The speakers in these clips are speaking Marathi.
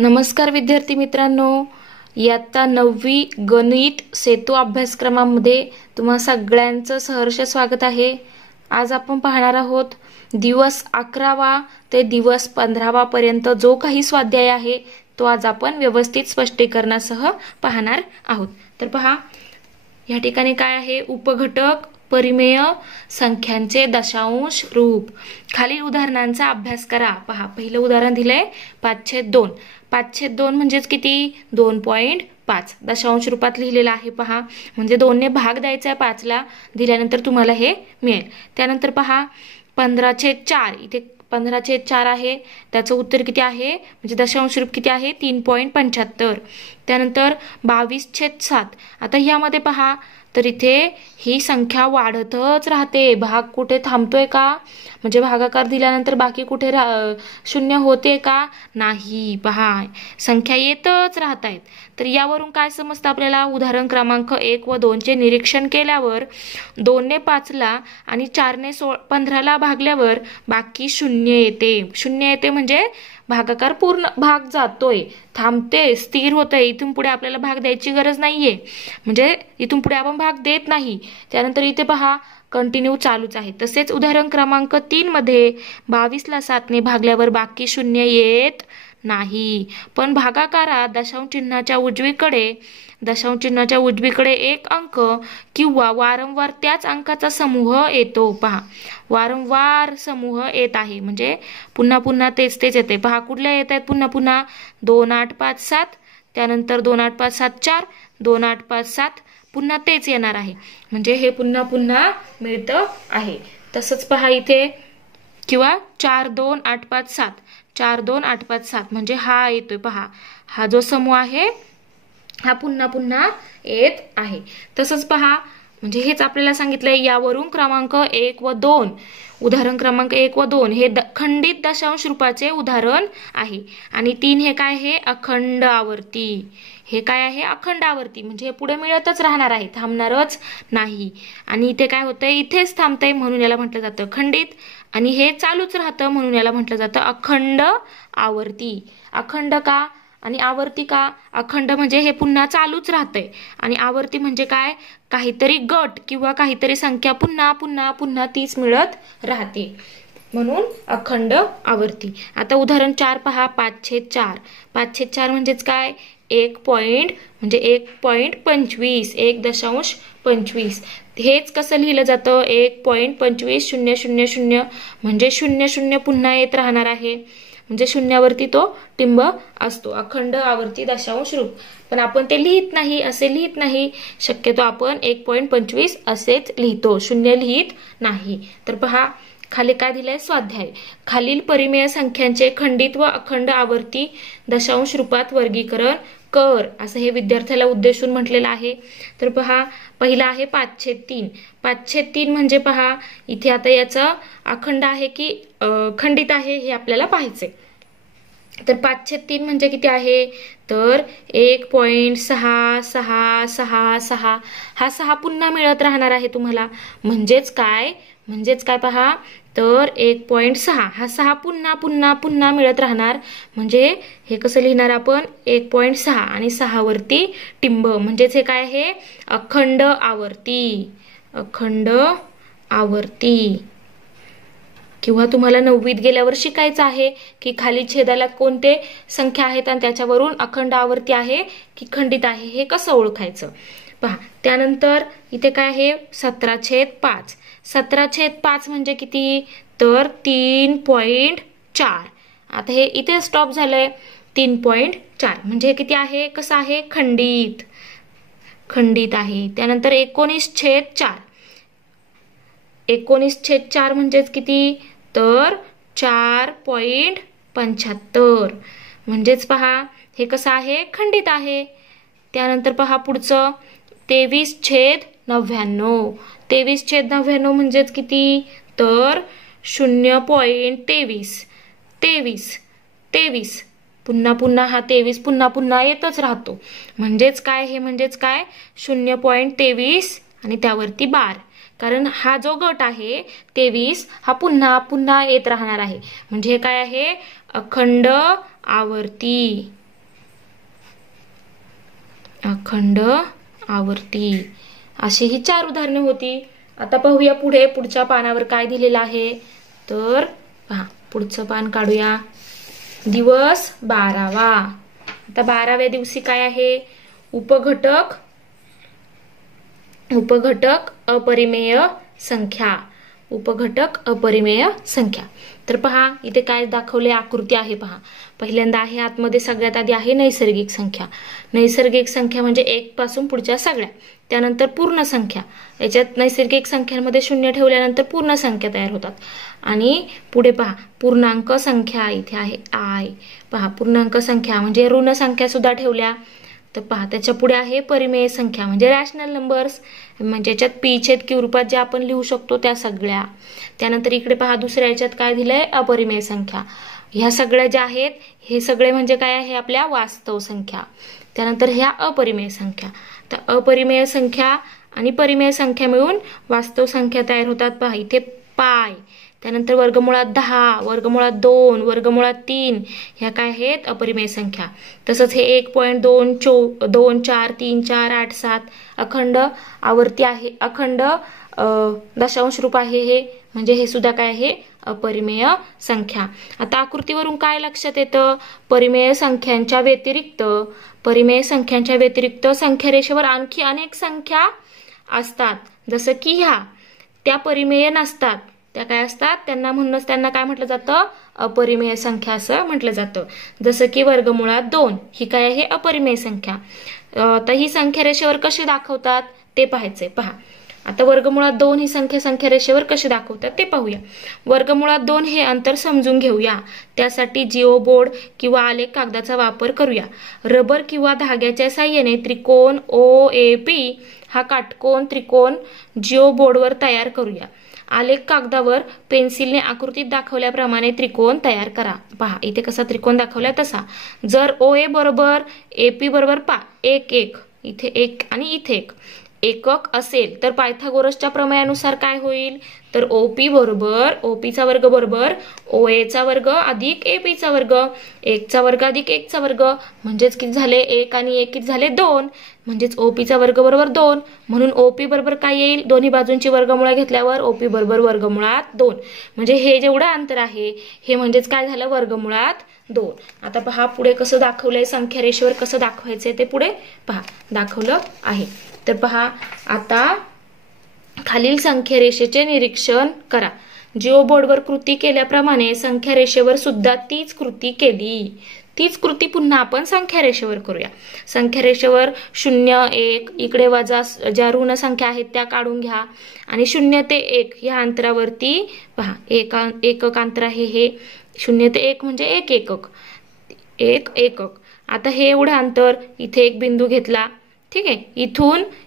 नमस्कार विद्यार्थी मित्रांनो, इयत्ता 9वी गणित सेतू अभ्यासक्रमामध्ये तुम्हा सगळ्यांचं सहर्ष स्वागत आहे। आज आपण पाहणार आहोत दिवस 11वा ते दिवस 15वा पर्यंत जो काही स्वाध्याय आहे तो आज आपण व्यवस्थित स्पष्टीकरणासह पाहणार आहोत। तर पहा, या ठिकाणी काय आहे, उपघटक परिमेय संख्यांचे दशांश रूप। खालील उदाहरणांचा अभ्यास करा। पहा, पहिलं उदाहरण दिलंय 5/2। 5/2 म्हणजेच किती, 2.5 दशांश रूपात लिहिलेलं आहे। पहा, म्हणजे 2 ने भाग द्यायचा आहे 5 ला, दिल्यानंतर तुम्हाला हे मिळेल। त्यानंतर पहा 15/4, इथे 15/4 आहे, त्याचं उत्तर किती आहे, म्हणजे दशांश रूप किती आहे, 3.75। त्यानंतर 22/7, आता यामध्ये पहा तर इथे ही संख्या वाढतच राहते, भाग कुठे थांबतोय का, म्हणजे भागाकार दिल्यानंतर बाकी कुठे शून्य होते का, नाही। पहा, संख्या येतच राहत आहेत। तर यावरून काय समजतं आपल्याला, उदाहरण क्रमांक 1 व 2 चे निरीक्षण केल्यावर 2 ने 5 ला आणि 4 ने 15 ला भागल्यावर बाकी शून्य येते। शून्य येते म्हणजे भागाकार पूर्ण, भाग जातोय, थांबते, स्थिर होतंय। इथून पुढे आपल्याला भाग द्यायची गरज नाहीये, म्हणजे इथून पुढे आपण भाग देत नाही। त्यानंतर इथे पहा कंटिन्यू चालूच आहे। तसेच उदाहरण क्रमांक 3 मध्ये 22 ला 7 ने भागल्यावर बाकी शून्य येत नाही, पण भागाकारात दशांश चिन्हाच्या उजवीकडे एक अंक किंवा वारंवार त्याच अंकाचा समूह येतो। पहा, वारंवार समूह येत आहे म्हणजे पुन्हा पुन्हा तेच येते। पहा, कुठल्या येत आहेत पुन्हा पुन्हा, 2 8 5 7, त्यानंतर 2 8 5 7 4, 2 8 5 7, पुन्हा तेच येणार आहे, म्हणजे हे पुन्हा पुन्हा मिळतं आहे। तसंच पहा इथे, किंवा 4 2 8 5 7, 4 2 8 5 7 म्हणजे हा येतोय। पहा, हा जो समूह आहे हा पुन्हा पुन्हा येत आहे। तसंच पहा, म्हणजे हेच आपल्याला सांगितलंय। यावरून क्रमांक 1 व 2, उदाहरण क्रमांक 1 व 2 हे खंडित दशांश रूपाचे उदाहरण आहे। आणि 3 हे काय आहे, अखंड आवर्ती। हे काय आहे, अखंड आवर्ती, म्हणजे हे पुढे मिळतच राहणार आहे, थांबणारच नाही। आणि इथे काय होतंय, इथेच थांबतंय म्हणून याला म्हटलं जातं खंडित, आणि हे चालूच राहतं म्हणून याला म्हटलं जातं अखंड आवर्ती। अखंड का आणि आवर्ती का, अखंड म्हणजे हे पुन्हा चालूच राहतंय, आणि आवर्ती म्हणजे काय, काहीतरी गट किंवा काहीतरी संख्या पुन्हा पुन्हा पुन्हा तीच मिळत राहते, म्हणून अखंड आवर्ती। आता उदाहरण 4 पहा, 5/4। 5/4 म्हणजेच काय, 1 पॉइंट म्हणजे 1.25, 1.25। हेच कसं लिहिलं जातं, 1.250000, म्हणजे 00 पुन्हा येत राहणार आहे, म्हणजे शून्यावरती तो टिंब असतो, अखंड आवर्ती दशांश रूप। पण आपण ते लिहित नाही, असे लिहित नाही, शक्यतो आपण 1.25 असेच लिहितो, शून्य लिहित नाही। तर पहा, खाली काय दिलंय, स्वाध्याय, खालील परिमेय संख्यांचे खंडित व अखंड आवर्ती दशांश रूपात वर्गीकरण कर, असं हे विद्यार्थ्याला उद्देशून म्हटलेलं आहे। तर पहा, पहिला आहे 5/3। 5/3 म्हणजे पहा इथे आता याचा अखंड आहे की खंडित आहे हे आपल्याला पाहायचंय। तर 5/3 म्हणजे किती आहे, तर 1.6666, हा 6 पुन्हा मिळत राहणार आहे तुम्हाला, म्हणजेच काय पहा, तर 1.6, हा 6 पुन्हा पुन्हा पुन्हा मिळत राहणार, म्हणजे हे कसं लिहिणार आपण, 1.6 आणि 6 वरती टिंब, म्हणजेच हे काय आहे, अखंड आवर्ती। अखंड आवर्ती, किंवा तुम्हाला 9वीत गेल्यावर शिकायचं आहे की खाली छेदाला कोणते संख्या आहेत आणि त्याच्यावरून अखंड आवर्ती आहे की खंडित आहे हे कसं ओळखायचं। पहा, त्यानंतर इथे काय आहे, 17/5। 17/5 म्हणजे किती, तर 3.4। आता हे इथे स्टॉप झालंय, 3.4 म्हणजे हे किती आहे, कसं आहे, खंडित आहे। त्यानंतर 19/4। 19/4 म्हणजेच किती, तर 4.75, म्हणजेच पहा हे कसं आहे, खंडित आहे। त्यानंतर पहा पुढचं 23/99। 23/99 म्हणजेच किती, तर 0.23। 23 पुन्हा पुन्हा हा 23 पुन्हा पुन्हा येतच राहतो, म्हणजेच काय, हे म्हणजेच काय, 0.23 आणि त्यावरती बार, कारण हा जो गट आहे 23 हा पुन्हा पुन्हा येत राहणार आहे, म्हणजे हे काय आहे, अखंड आवर्ती। अखंड आवर्ती. अशी ही 4 उदाहरणे होती. आता पाहूया पुढे पुढच्या पानावर काय दिलेलं आहे. तर पहा पुढचं पान काढूया. दिवस 12वा. आता 12व्या दिवशी काय आहे. उपघटक अपरिमेय संख्या. उपघटक अपरिमेय संख्या. तर पहा इथे काय दाखवले आकृती आहे पहा. पहिल्यांदा आहे आतमध्ये सगळ्यात आधी आहे नैसर्गिक संख्या. नैसर्गिक संख्या म्हणजे 1 पासून पुढच्या सगळ्या. त्यानंतर पूर्ण संख्या. याच्यात नैसर्गिक संख्यांमध्ये 0 ठेवल्यानंतर पूर्ण संख्या तयार होतात. आणि पुढे पहा पूर्णांक संख्या इथे आहे आय. पहा पूर्णांक संख्या म्हणजे ऋण संख्या सुद्धा ठेवल्या. तर पहा त्याच्या पुढे आहे परिमेय संख्या म्हणजे रॅशनल नंबर्स म्हणजे याच्यात पी छेद क्यू रूपात जे आपण लिहू शकतो त्या सगळ्या. त्यानंतर इकडे पहा दुसऱ्या याच्यात काय दिलंय अपरिमेय संख्या. ह्या सगळ्या ज्या आहेत हे सगळे म्हणजे काय आहे आपल्या वास्तव संख्या. त्यानंतर ह्या अपरिमेय संख्या. तर अपरिमेय संख्या आणि परिमेय संख्या मिळून वास्तव संख्या तयार होतात. पहा इथे पाय. त्यानंतर वर्गमुळात 10, वर्गमुळात 2, वर्गमुळात 3 ह्या काय आहेत अपरिमेय संख्या. तसंच हे 1.2, 2, 4, 3, 4, 8, 7 अखंड आवर्ती आहे. अखंड दशांश रूप आहे हे म्हणजे हे सुद्धा काय आहे अपरिमेय संख्या. आता आकृतीवरून काय लक्षात येतं. परिमेय संख्यांच्या व्यतिरिक्त संख्यारेषेवर आणखी अनेक संख्या असतात. जसं की ह्या त्या परिमेय नसतात. त्या काय असतात म्हणूनच त्यांना काय म्हटलं जातं अपरिमेय संख्या असं म्हटलं जातं. जसं की वर्गमुळात 2 ही काय आहे अपरिमेय संख्या. तर ही संख्यारेषेवर कशी दाखवतात ते पाहायचंय. पहा आता वर्गमुळात 2 ही संख्यारेषेवर कशी दाखवतात ते पाहूया. वर्गमुळात 2 हे अंतर समजून घेऊया. त्यासाठी जिओ बोर्ड किंवा आलेख कागदाचा वापर करूया. रबर किंवा धाग्याच्या साहाय्याने त्रिकोण OAP हा काटकोन त्रिकोण जिओ बोर्डवर तयार करूया. आलेख कागदावर पेन्सिलने आकृतीत दाखवल्याप्रमाणे त्रिकोण तयार करा. पहा इथे कसा त्रिकोण दाखवलाय तसा. जर OA बरोबर AP बरोबर 1 1 इथे 1 आणि इथे 1 एकक असेल तर पायथागोरसच्या प्रमेयानुसार काय होईल. तर OP चा वर्ग बरोबर OA चा वर्ग अधिक AP चा वर्ग. 1 चा वर्ग अधिक 1 चा वर्ग म्हणजेच किती झाले 1 आणि 1 किती झाले 2 म्हणजेच OP चा वर्ग बरोबर 2. म्हणून OP बरोबर काय येईल दोन्ही बाजूंची वर्गमुळा घेतल्यावर OP बरोबर वर्गमुळात 2 म्हणजे हे जेवढं अंतर आहे हे म्हणजेच काय झालं वर्गमुळात 2. आता पहा पुढे कसं दाखवलंय संख्यारेषेवर कसं दाखवायचंय ते पुढे पहा दाखवलं आहे. तर पहा आता खालील संख्यारेषेचे निरीक्षण करा. जिओ बोर्डवर कृती केल्याप्रमाणे संख्यारेषेवर सुद्धा तीच कृती केली. तीच कृती पुन्हा आपण संख्यारेषेवर करूया. संख्यारेषेवर 0 1 इकडे वजा ज्या ऋण संख्या आहेत त्या काढून घ्या आणि 0 ते 1 या अंतरावरती पहा एकक अंतर आहे. हे 0 ते 1 म्हणजे 1 एकक. आता हे एवढं अंतर इथे एक बिंदू घेतला. ठीक आहे.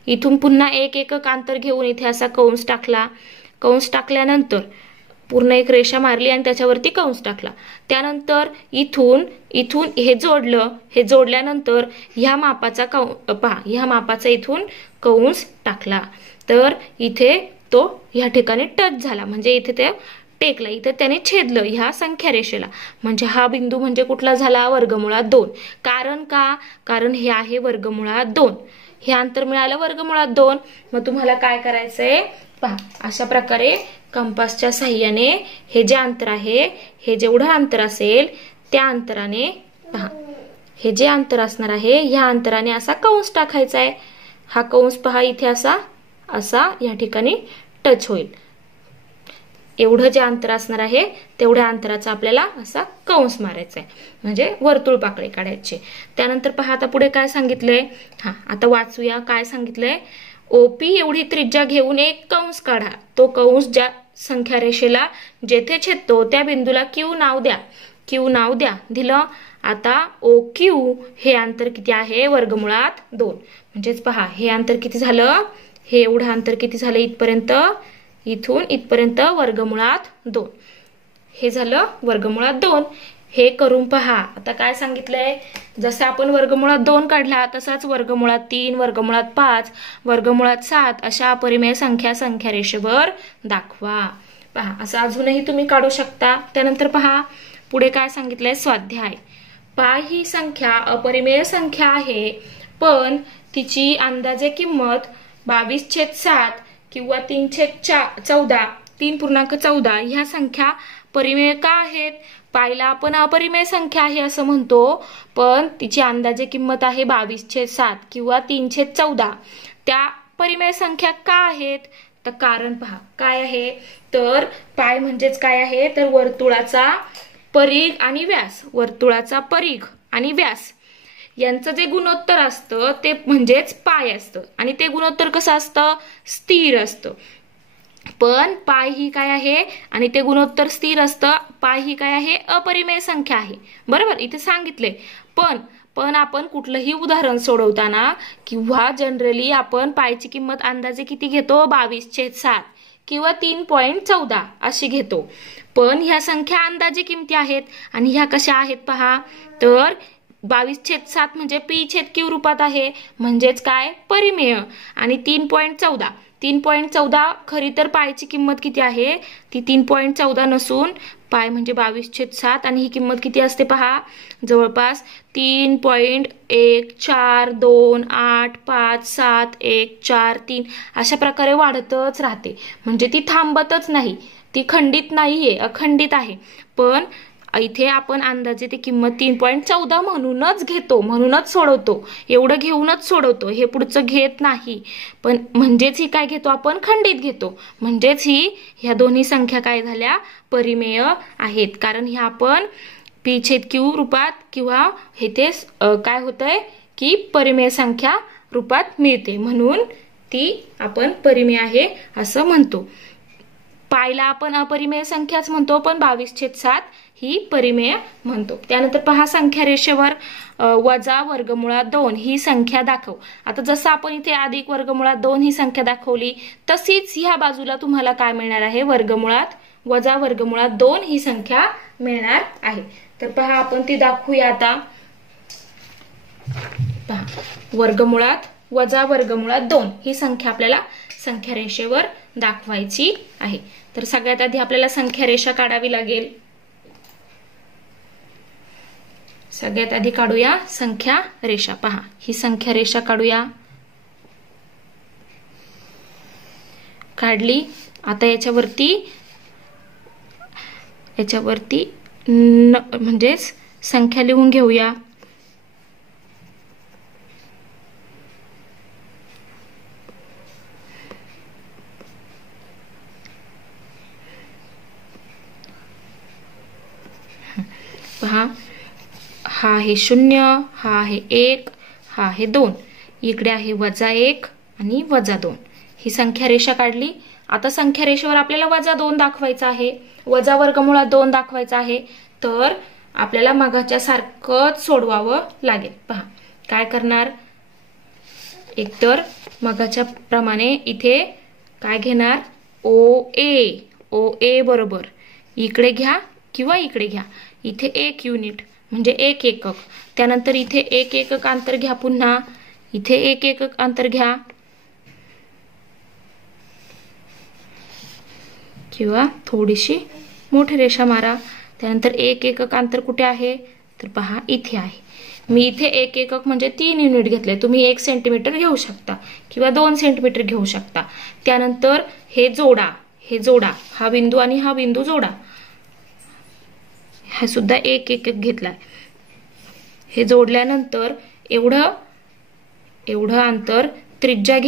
इथून पुन्हा 1 एकक अंतर घेऊन इथे असा कंस टाकला. कंस टाकल्यानंतर पूर्ण एक रेषा मारली आणि त्याच्यावरती कंस टाकला. त्यानंतर इथून हे जोडलं. हे जोडल्यानंतर ह्या मापाचा इथून कंस टाकला. तर इथे तो ह्या ठिकाणी टच झाला म्हणजे इथे ते टेकला. इथे त्याने छेदलं ह्या संख्यारेषेला म्हणजे हा बिंदू म्हणजे कुठला झाला वर्गमुळात 2. कारण हे आहे वर्गमुळात 2. हे अंतर मिळालं वर्गमुळात 2. मग तुम्हाला काय करायचंय पहा अशा प्रकारे कंपासच्या साहाय्याने हे जे अंतर आहे हे जेवढं अंतर असेल त्या अंतराने पहा हे जे अंतर असणार आहे ह्या अंतराने असा कंस टाकायचा आहे. हा कंस पहा इथे असा या ठिकाणी टच होईल. एवढं जे अंतर असणार आहे तेवढ्या अंतराचा आपल्याला असा कंस मारायचा आहे म्हणजे वर्तुळ पाकळी काढायची. त्यानंतर पहा आता पुढे काय सांगितलंय. आता वाचूया काय सांगितलंय. OP एवढी त्रिज्या घेऊन एक कंस काढा. तो कंस ज्या संख्यारेषेला जेथे छेदतो त्या बिंदूला Q नाव द्या. दिलं. आता OQ हे अंतर किती आहे वर्गमुळात 2 म्हणजेच पहा हे अंतर किती झालं. हे एवढं अंतर किती झालं इथून इथपर्यंत वर्गमुळात 2. हे झालं वर्गमुळात 2. हे करून पहा. आता काय सांगितलंय जसं आपण वर्गमुळात 2 काढला तसाच वर्गमुळात 3 वर्गमुळात 5 वर्गमुळात 7 अशा अपरिमेय संख्यारेषेवर दाखवा. पहा असं अजूनही तुम्ही काढू शकता. त्यानंतर पहा पुढे काय सांगितलंय स्वाध्याय. पाय ही संख्या अपरिमेय संख्या आहे पण तिची अंदाजे किंमत 22/7 किंवा 3/14 3.14 ह्या संख्या परिमेय का आहेत? पायला आपण अपरिमेय संख्या आहे असं म्हणतो, पण तिची अंदाजे किंमत आहे 22/7 किंवा 3/14. त्या परिमेय संख्या का आहेत? तर कारण पहा काय आहे, तर पाय म्हणजेच काय आहे, तर वर्तुळाचा परिघ आणि व्यास. वर्तुळाचा परिघ आणि व्यास यांचं जे गुणोत्तर असतं ते म्हणजेच पाय असतं, आणि ते गुणोत्तर कसं असतं? स्थिर असतं. पण पाय ही काय आहे आणि ते गुणोत्तर स्थिर असतं. पाय ही काय आहे? अपरिमेय संख्या आहे. बरोबर, इथे सांगितले. पण आपण कुठलंही उदाहरण सोडवताना किंवा जनरली आपण पायची किंमत अंदाजे किती घेतो? 22/7 किंवा 3.14 अशी घेतो. पण ह्या संख्या अंदाजे किमती आहेत आणि ह्या कशा आहेत पहा, तर 22/7 म्हणजे p/q रूपात आहे, म्हणजेच काय? परिमेय. आणि 3.14 खरी तर पायची किंमत किती आहे? ती 3.14 नसून पाय म्हणजे 22/7 आणि ही किंमत किती असते पहा, जवळपास 3.14285714 अशा प्रकारे वाढतच राहते. म्हणजे ती थांबतच नाही, ती खंडित नाहीये, अखंडित आहे. पण इथे आपण अंदाजे ती किंमत 3.14 म्हणूनच घेतो, म्हणूनच सोडवतो, एवढं घेऊनच सोडवतो, हे पुढचं घेत नाही. पण म्हणजेच ही काय घेतो आपण? खंडित घेतो. म्हणजेच ह्या दोन्ही संख्या काय झाल्या? परिमेय आहेत. कारण ह्या आपण p/q रूपात किंवा हे ते काय होतंय की परिमेय संख्या रूपात मिळते, म्हणून ती आपण परिमेय आहे असं म्हणतो. पायला आपण अपरिमेय संख्याच म्हणतो, पण 22/7 ही परिमेय म्हणतो. त्यानंतर पहा संख्या रेषेवर -√2 ही संख्या दाखव. आता जसं आपण इथे अधिक √2 ही संख्या दाखवली, तशीच ह्या बाजूला तुम्हाला काय मिळणार आहे? -√2 ही संख्या मिळणार आहे. तर पहा आपण ती दाखवूया आता. पहा -√2 ही संख्या आपल्याला संख्या रेषेवर दाखवायची आहे. तर सगळ्यात आधी आपल्याला संख्या रेषा काढावी लागेल. सगळ्यात आधी काढूया संख्या रेषा. पहा ही संख्या रेषा काढूया. काढली. आता याच्यावरती म्हणजेच संख्या लिहून घेऊया. पहा हा आहे 0, हा आहे 1, हा आहे 2, इकडे आहे -1 आणि -2. ही संख्या रेषा काढली. आता संख्या रेषेवर आपल्याला -2 दाखवायचा आहे, -√2 दाखवायचा आहे. तर आपल्याला मगाच्या सारखंच सोडवावं लागेल. पहा काय करणार, एकतर मगाच्या प्रमाणे इथे काय घेणार? OA बरोबर इकडे घ्या किंवा इकडे घ्या. इथे 1 युनिट म्हणजे 1 एकक. त्यानंतर इथे 1 एकक अंतर घ्या. पुन्हा इथे 1 एकक अंतर घ्या किंवा थोडीशी मोठी रेषा मारा. त्यानंतर 1 एकक अंतर कुठे आहे? तर पहा इथे आहे. मी इथे 1 एकक म्हणजे 3 युनिट घेतले. तुम्ही 1 सेंटीमीटर घेऊ शकता किंवा 2 सेंटीमीटर घेऊ शकता. त्यानंतर हे जोडा, हा बिंदू आणि हा बिंदू जोडा. हा सुद्धा 1 एकक घेतलाय. हे जोडल्यानंतर एवढं अंतर त्रिज्या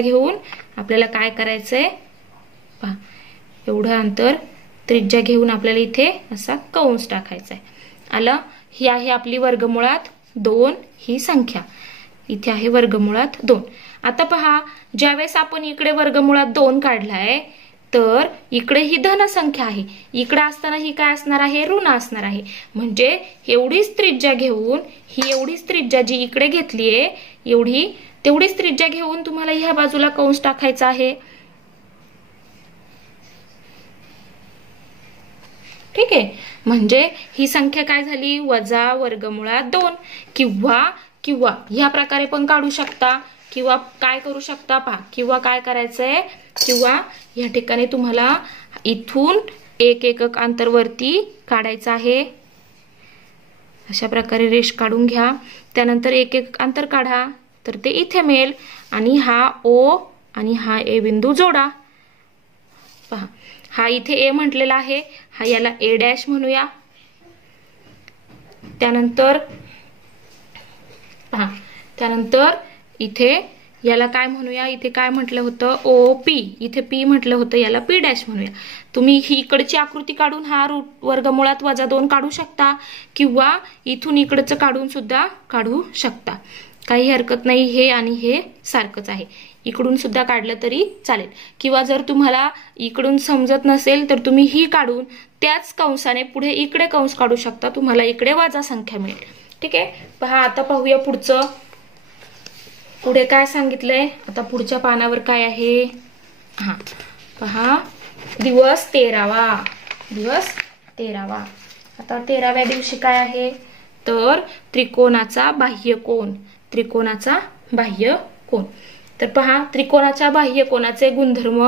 घेऊन आपल्याला काय करायचंय? पहा एवढं अंतर त्रिज्या घेऊन आपल्याला इथे असा कंस टाकायचा आहे. आलं. ही आहे आपली √2 ही संख्या. इथे आहे √2. आता पहा ज्यावेळेस आपण इकडे √2 काढलाय तर इकडे ही धन संख्या आहे, इकडे असताना ही काय असणार आहे? ऋण असणार आहे. म्हणजे एवढीच त्रिज्या घेऊन, ही एवढीच त्रिज्या जी इकडे घेतलीये तेवढीच त्रिज्या घेऊन तुम्हाला ह्या बाजूला कंस टाकायचा आहे. ठीक आहे. म्हणजे ही संख्या काय झाली? -√2 किंवा ह्या प्रकारे पण काढू शकता किंवा काय करू शकता पहा. किंवा काय करायचंय? किंवा या ठिकाणी तुम्हाला इथून 1 एकक अंतर वरती काढायचं आहे. अशा प्रकारे रेष काढून घ्या. त्यानंतर एक एक अंतर काढा तर ते इथे मिळेल आणि हा ओ आणि हा ए बिंदू जोडा. पहा, हा इथे ए म्हटलेला आहे, हा याला ए डॅश म्हणूया. त्यानंतर पहा, त्यानंतर इथे याला काय म्हणूया, इथे काय म्हटलं होतं ओ पी, इथे पी म्हटलं होतं, याला पी डॅश म्हणूया. तुम्ही ही इकडची आकृती काढून हा वर्गमुळात -2 काढू शकता किंवा इथून इकडचं काढून सुद्धा काढू शकता, काही हरकत नाही. हे आणि हे सारखंच आहे, इकडून सुद्धा काढलं तरी चालेल. किंवा जर तुम्हाला इकडून समजत नसेल तर तुम्ही ही काढून त्याच कंसाने पुढे इकडे कंस काढू शकता, तुम्हाला इकडे वजा संख्या मिळेल. ठीक आहे. पहा, आता पाहूया पुढचं. पुढे काय सांगितलंय, आता पुढच्या पानावर काय आहे. हा पहा, दिवस 13वा, दिवस 13वा. आता 13व्या दिवशी काय आहे तर त्रिकोणाचा बाह्य कोन, त्रिकोणाचा बाह्य कोन. तर पहा, त्रिकोणाच्या बाह्य कोनाचे गुणधर्म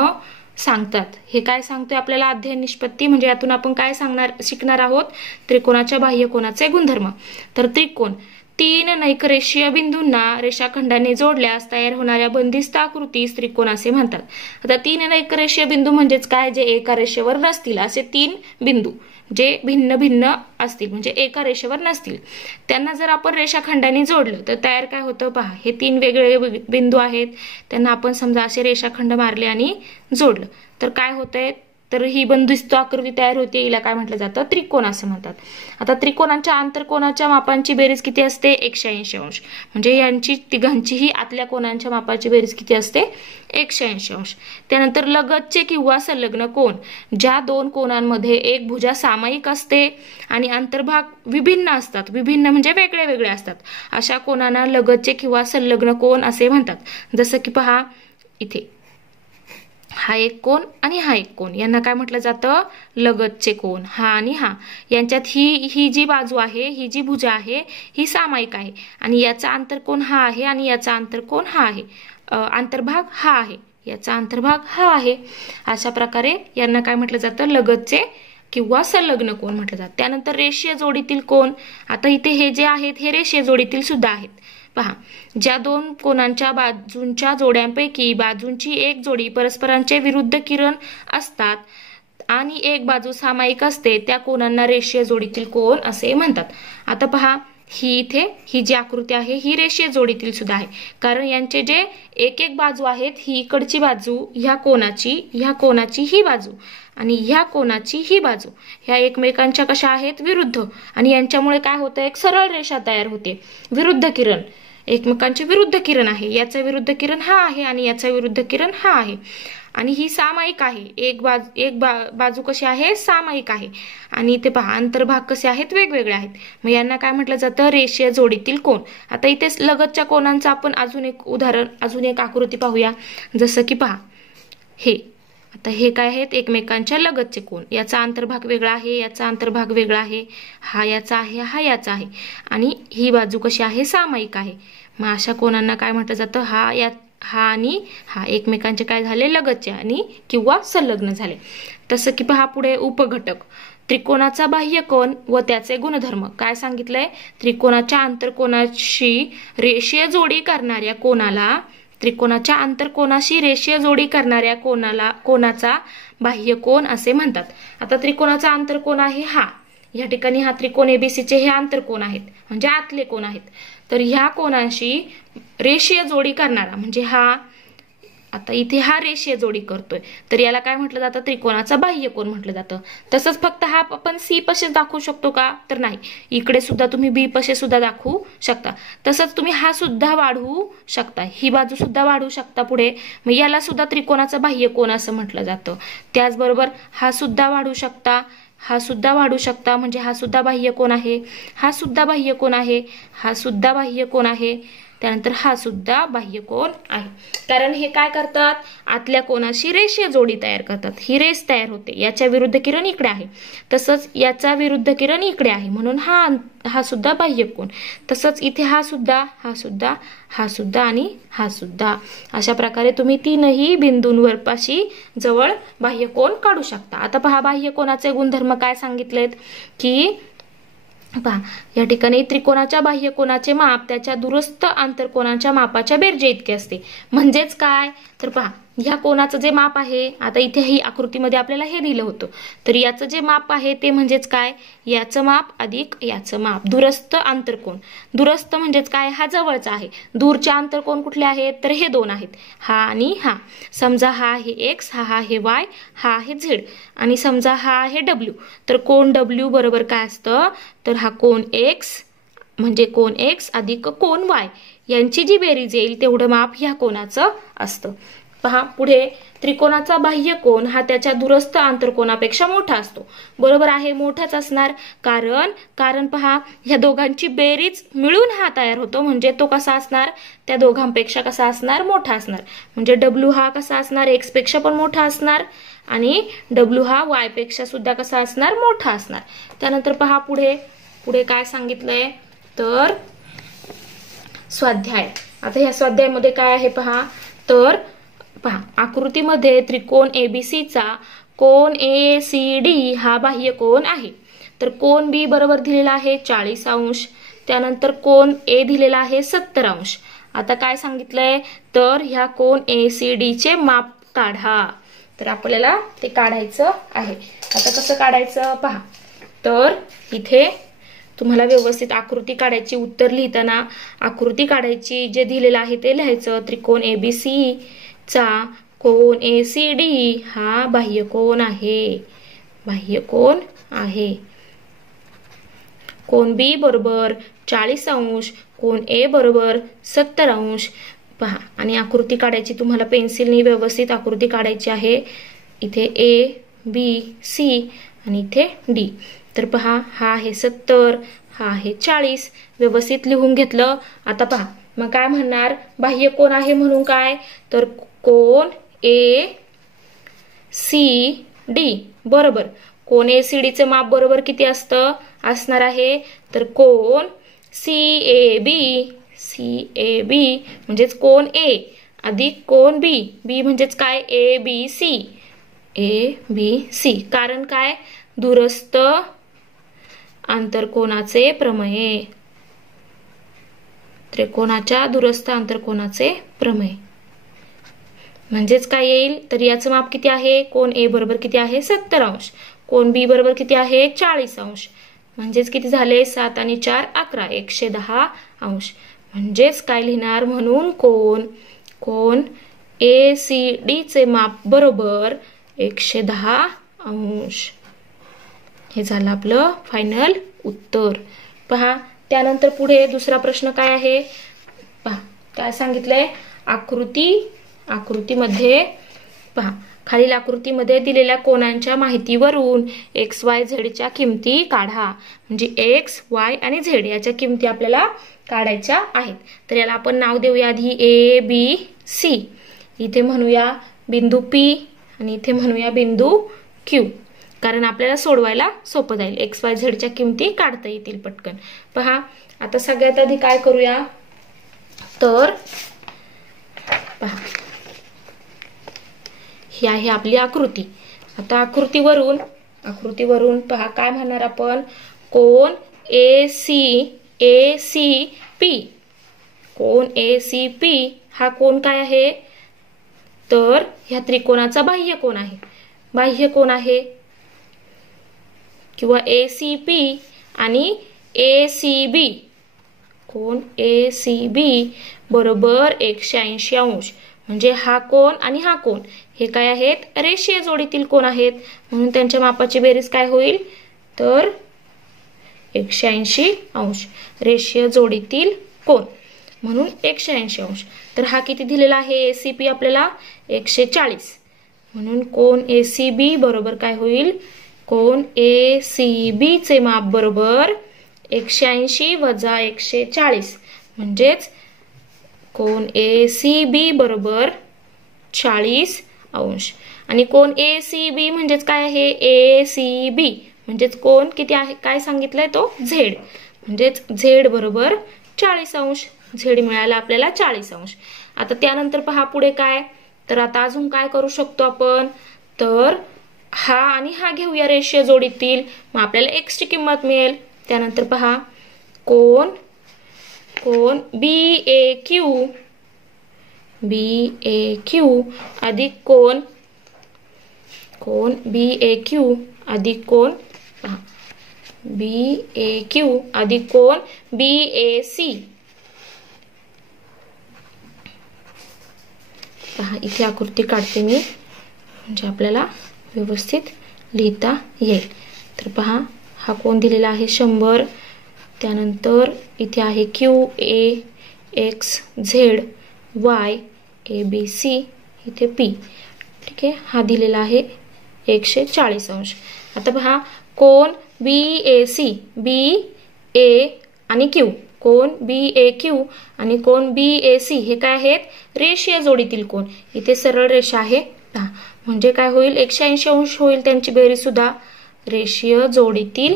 सांगतात. हे काय सांगतोय आपल्याला, अध्ययन निष्पत्ती, म्हणजे यातून आपण काय शिकणार आहोत, त्रिकोणाच्या बाह्य कोनाचे गुणधर्म. तर त्रिकोण 3 नैकरेषीय बिंदूंना रेषाखंडाने जोडल्यास तयार होणाऱ्या बंदिस्त आकृतीस त्रिकोण असे म्हणतात. आता 3 नैकरेषीय बिंदू म्हणजेच काय, जे एका रेषेवर नसतील असे 3 बिंदू, जे भिन्न भिन्न असतील म्हणजे एका रेषेवर नसतील, त्यांना जर आपण रेषाखंडाने जोडलं तर तयार काय होतं. पहा, हे 3 वेगवेगळे बिंदू आहेत, त्यांना आपण समजा असे रेषाखंड मारले आणि जोडलं तर काय होतंय, तर ही बंदिस्त आकृती तयार होते, हिला काय म्हटलं जातं, त्रिकोण असं म्हणतात. आता त्रिकोणांच्या आंतरकोनाच्या मापांची बेरीज किती असते, 180 अंश. म्हणजे यांची तिघांचीही आतल्या कोनांच्या मापाची बेरीज किती असते, 180 अंश. त्यानंतर लगतचे किंवा संलग्न कोन, ज्या 2 कोनांमध्ये एक भुजा सामायिक असते आणि अंतर्भाग विभिन्न असतात, विभिन्न म्हणजे वेगळे वेगळे असतात, अशा कोनांना लगतचे किंवा संलग्न कोन असे म्हणतात. जसं की पहा, इथे हा एक कोन आणि हा एक कोन, यांना काय म्हटलं जातं, लगतचे कोन. हा आणि हा यांच्यात ही जी बाजू आहे, ही जी भुजा आहे, ही सामायिक आहे आणि याचा आंतरकोन हा आहे आणि याचा आंतरकोन हा आहे, आंतरभाग हा आहे, याचा आंतरभाग हा आहे. अशा प्रकारे यांना काय म्हटलं जातं, लगतचे किंवा संलग्न कोन म्हटलं जातं. त्यानंतर रेषीय जोडीतील कोन, आता इथे हे जे आहेत हे रेषीय जोडीतील सुद्धा आहेत. पहा, ज्या 2 कोनांच्या बाजूंच्या जोड्यांपैकी बाजूंची एक जोडी परस्परांचे विरुद्ध किरण असतात आणि एक बाजू सामायिक असते, त्या कोनांना रेषीय जोडीतील कोन असे म्हणतात. आता पहा, ही इथे ही जी आकृती आहे ही रेषीय जोडीतील सुद्धा आहे, कारण यांचे जे एक एक बाजू आहेत, ही इकडची बाजू ह्या कोनाची ही बाजू आणि ह्या कोनाची ही बाजू, ह्या एकमेकांच्या कशा आहेत, विरुद्ध, आणि यांच्यामुळे काय होतं, एक सरळ रेषा तयार होते, विरुद्ध किरण, एकमेकांचे विरुद्ध किरण आहे. याचा विरुद्ध किरण हा आहे आणि याचा विरुद्ध किरण हा आहे आणि ही सामायिक आहे. एक बाजू कशी आहे, सामायिक आहे आणि इथे पहा अंतर्भाग कसे आहेत, वेगवेगळे आहेत. मग यांना काय म्हटलं जातं, रेषीय जोडीतील कोन. आता इथे लगतच्या कोनांचं आपण अजून एक उदाहरण, अजून एक आकृती पाहूया. जसं की पहा, हे आता हे काय आहेत, एकमेकांच्या लगतचे कोन. याचा अंतर्भाग वेगळा आहे, याचा अंतर्भाग वेगळा आहे, हा याचा आहे, हा याचा आहे आणि ही बाजू कशी आहे, सामायिक आहे. मग अशा कोनांना काय म्हटलं जातं, हा आणि हा एकमेकांचे काय झाले, लगतचे आणि किंवा संलग्न झाले. तसं की पहा पुढे उपघटक, त्रिकोणाचा बाह्य कोन व त्याचे गुणधर्म. काय सांगितलंय, त्रिकोणाच्या आंतरकोनाशी रेषीय जोडी करणाऱ्या कोनाला, त्रिकोणाच्या आंतरकोनाशी रेषीय जोडी करणाऱ्या कोनाचा बाह्य कोन असे म्हणतात. आता त्रिकोणाचा आंतरकोन आहे हा, या ठिकाणी हा त्रिकोण एबीसीचे हे आंतरकोन आहेत म्हणजे आतले कोन आहेत. तर ह्या कोनाशी रेषीय जोडी करणारा म्हणजे हा, आता इथे हा रेषीय जोडी करतोय तर याला काय म्हटलं जातं, त्रिकोणाचा बाह्य कोन म्हटलं जातं. तसंच फक्त हा आपण सी पाशी दाखवू शकतो का, तर नाही, इकडे सुद्धा तुम्ही बी पाशी सुद्धा दाखवू शकता. तसंच तुम्ही हा सुद्धा वाढवू शकता, ही बाजू सुद्धा वाढवू शकता पुढे, मग याला सुद्धा त्रिकोणाचा बाह्य कोन असं म्हटलं जातं. त्याचबरोबर हा सुद्धा वाढवू शकता, हा सुद्धा वाढू शकता, म्हणजे हा सुद्धा बाह्य कोन आहे, हा सुद्धा बाह्य कोन आहे, हा सुद्धा बाह्य कोन आहे, त्यानंतर हा सुद्धा बाह्य कोन आहे. कारण हे काय करतात, आतल्या कोनाशी रेषीय जोडी तयार करतात, ही रेष तयार होते, याच्या विरुद्ध किरण इकडे आहे, तसंच याचा विरुद्ध किरण इकडे आहे, म्हणून हा सुद्धा बाह्य कोन. तसंच इथे हा सुद्धा, हा सुद्धा, हा सुद्धा आणि हा सुद्धा. अशा प्रकारे तुम्ही 3ही बिंदूंवर पाशी जवळ बाह्य कोन काढू शकता. आता पहा, बाह्य कोनाचे गुणधर्म काय सांगितलेत की पहा या ठिकाणी त्रिकोणाच्या बाह्य कोनाचे माप त्याच्या दूरस्थ आंतरकोनाच्या मापाच्या बेरजे इतके असते. म्हणजेच काय तर पहा ह्या कोनाचं जे माप आहे, आता इथे ही आकृतीमध्ये आपल्याला हे दिलं होतं, तर याचं जे माप आहे ते म्हणजेच काय, याचं माप अधिक याचं माप, दूरस्थ आंतरकोन. दूरस्थ म्हणजेच काय, हा जवळचा आहे. दूरचे आंतरकोन कुठले आहेत तर हे दोन आहेत, हा आणि हा. समजा हा आहे एक्स, हा आहे वाय, हा आहे झेड, आणि समजा हा आहे डब्ल्यू. तर कोन डब्ल्यू बरोबर काय असतं तर हा कोन एक्स म्हणजे कोन एक्स अधिक कोन वाय यांची जी बेरीज येईल तेवढं माप ह्या कोनाचं असतं. पहा पुढे त्रिकोणाचा बाह्य कोन हा त्याच्या दूरस्थ आंतरकोनापेक्षा मोठा असतो. बरोबर आहे, मोठाच असणार. कारण पहा ह्या दोघांची बेरीज मिळून हा तयार होतो, म्हणजे तो कसा असणार, त्या दोघांपेक्षा कसा असणार, मोठा असणार. म्हणजे डब्ल्यू हा कसा असणार, एक्स पेक्षा पण मोठा असणार, आणि डब्ल्यू हा वाय पेक्षा सुद्धा कसा असणार, मोठा असणार. त्यानंतर पहा पुढे काय सांगितलंय तर स्वाध्याय. आता ह्या स्वाध्यायामध्ये काय आहे पहा तर पहा आकृतीमध्ये त्रिकोण एबीसीचा कोन ACD हा बाह्य कोन आहे. तर कोन बी बरोबर दिलेला आहे 40 अंश. त्यानंतर कोन ए दिलेला आहे 70 अंश. आता काय सांगितलंय तर ह्या कोन ACD चे माप काढा. तर आपल्याला ते काढायचं आहे. आता कसं काढायचं पहा, तर इथे तुम्हाला व्यवस्थित आकृती काढायची. उत्तर लिहिताना आकृती काढायची, जे दिलेलं आहे ते लिहायचं. त्रिकोण ABC चा कोन ACD हा बाह्य कोन आहे, बाह्य कोन आहे. कोन B बरोबर 40 अंश, कोन A बरोबर 70 अंश. पहा आणि आकृती काढायची, तुम्हाला पेन्सिलने व्यवस्थित आकृती काढायची आहे. इथे A B C आणि इथे D. तर पहा हा आहे 70, हा आहे 40. व्यवस्थित लिहून घेतलं. आता पहा मग काय म्हणणार, बाह्य कोन आहे म्हणून काय तर कोन ACD बरोबर. कोन ACD चे माप बरोबर किती असणार आहे तर कोन CAB म्हणजेच कोन A अधिक कोन B म्हणजेच काय ABC. कारण काय, दूरस्थ आंतरकोनाचे प्रमेय, त्रिकोणाच्या दूरस्थ आंतरकोनाचे प्रमेय. म्हणजेच काय येईल तर याचं माप किती आहे, कोन A बरोबर किती आहे 70 अंश, कोन B बरोबर किती आहे 40 अंश. म्हणजेच किती झाले 7 आणि 4 11 110 अंश. म्हणजेच काय लिहिणार, म्हणून कोन ACD चे माप बरोबर 110 अंश. हे झालं आपलं फायनल उत्तर. पहा त्यानंतर पुढे दुसरा प्रश्न काय आहे पहा, काय सांगितलंय आकृतीमध्ये पहा, खालील आकृतीमध्ये दिलेल्या कोनांच्या माहितीवरून XY Z च्या किमती काढा. म्हणजे X Y आणि Z याच्या किमती आपल्याला काढायच्या आहेत. तर याला आपण नाव देऊया आधी ABC. इथे म्हणूया बिंदू P आणि इथे म्हणूया बिंदू Q, कारण आपल्याला सोडवायला सोपं जाईल. XY Z च्या किमती काढता येतील पटकन. पहा आता सगळ्यात आधी काय करूया तर पहा ही आहे आपली आकृती. आता आकृतीवरून पहा काय म्हणणार आपण, कोन ACP. कोन ACP हा कोन काय आहे तर ह्या त्रिकोणाचा बाह्य कोन आहे. किंवा ACP आणि ACB. कोन ACB बरोबर 180 अंश. म्हणजे हा कोन आणि हा कोन हे काय आहेत, रेषीय जोडीतील कोन आहेत, म्हणून त्यांच्या मापाची बेरीज काय होईल तर 180 अंश. रेषीय जोडीतील कोन म्हणून 180 अंश. तर हा किती दिलेला आहे ACP आपल्याला 140. म्हणून कोन ACB बरोबर काय होईल, कोन ACB चे माप बरोबर 180 वजा 140. म्हणजेच कोन ACB बरोबर 40 अंश. आणि कोन ACB म्हणजेच काय आहे ACB म्हणजेच कोन किती आहे काय सांगितलंय तो Z. म्हणजेच Z बरोबर 40 अंश. Z मिळाला आपल्याला 40 अंश. आता त्यानंतर पहा पुढे काय तर आता अजून काय करू शकतो आपण तर हा आणि हा घेऊया रेषीय जोडीतील, मग आपल्याला x ची किंमत मिळेल. त्यानंतर पहा कोन बी ए क्यू अधिक कोन बी ए क्यू अधिक कोन पहा बी ए क्यू अधिक कोन बी ए सी. पहा इथे आकृती काढते मी म्हणजे आपल्याला व्यवस्थित लिहिता येईल. तर पहा हा कोन दिलेला आहे 100. त्यानंतर इथे आहे Q A X Z Y A B C इथे पी. ठीक आहे, हा दिलेला आहे 140 अंश. आता पहा कोन बी ए सी बी ए आणि क्यू कोन बी ए क्यू आणि कोन बी ए सी हे काय आहेत रेषीय जोडीतील कोन. इथे सरळ रेषा आहे पहा म्हणजे काय होईल 180 अंश होईल त्यांची बेरीज सुद्धा रेषीय जोडीतील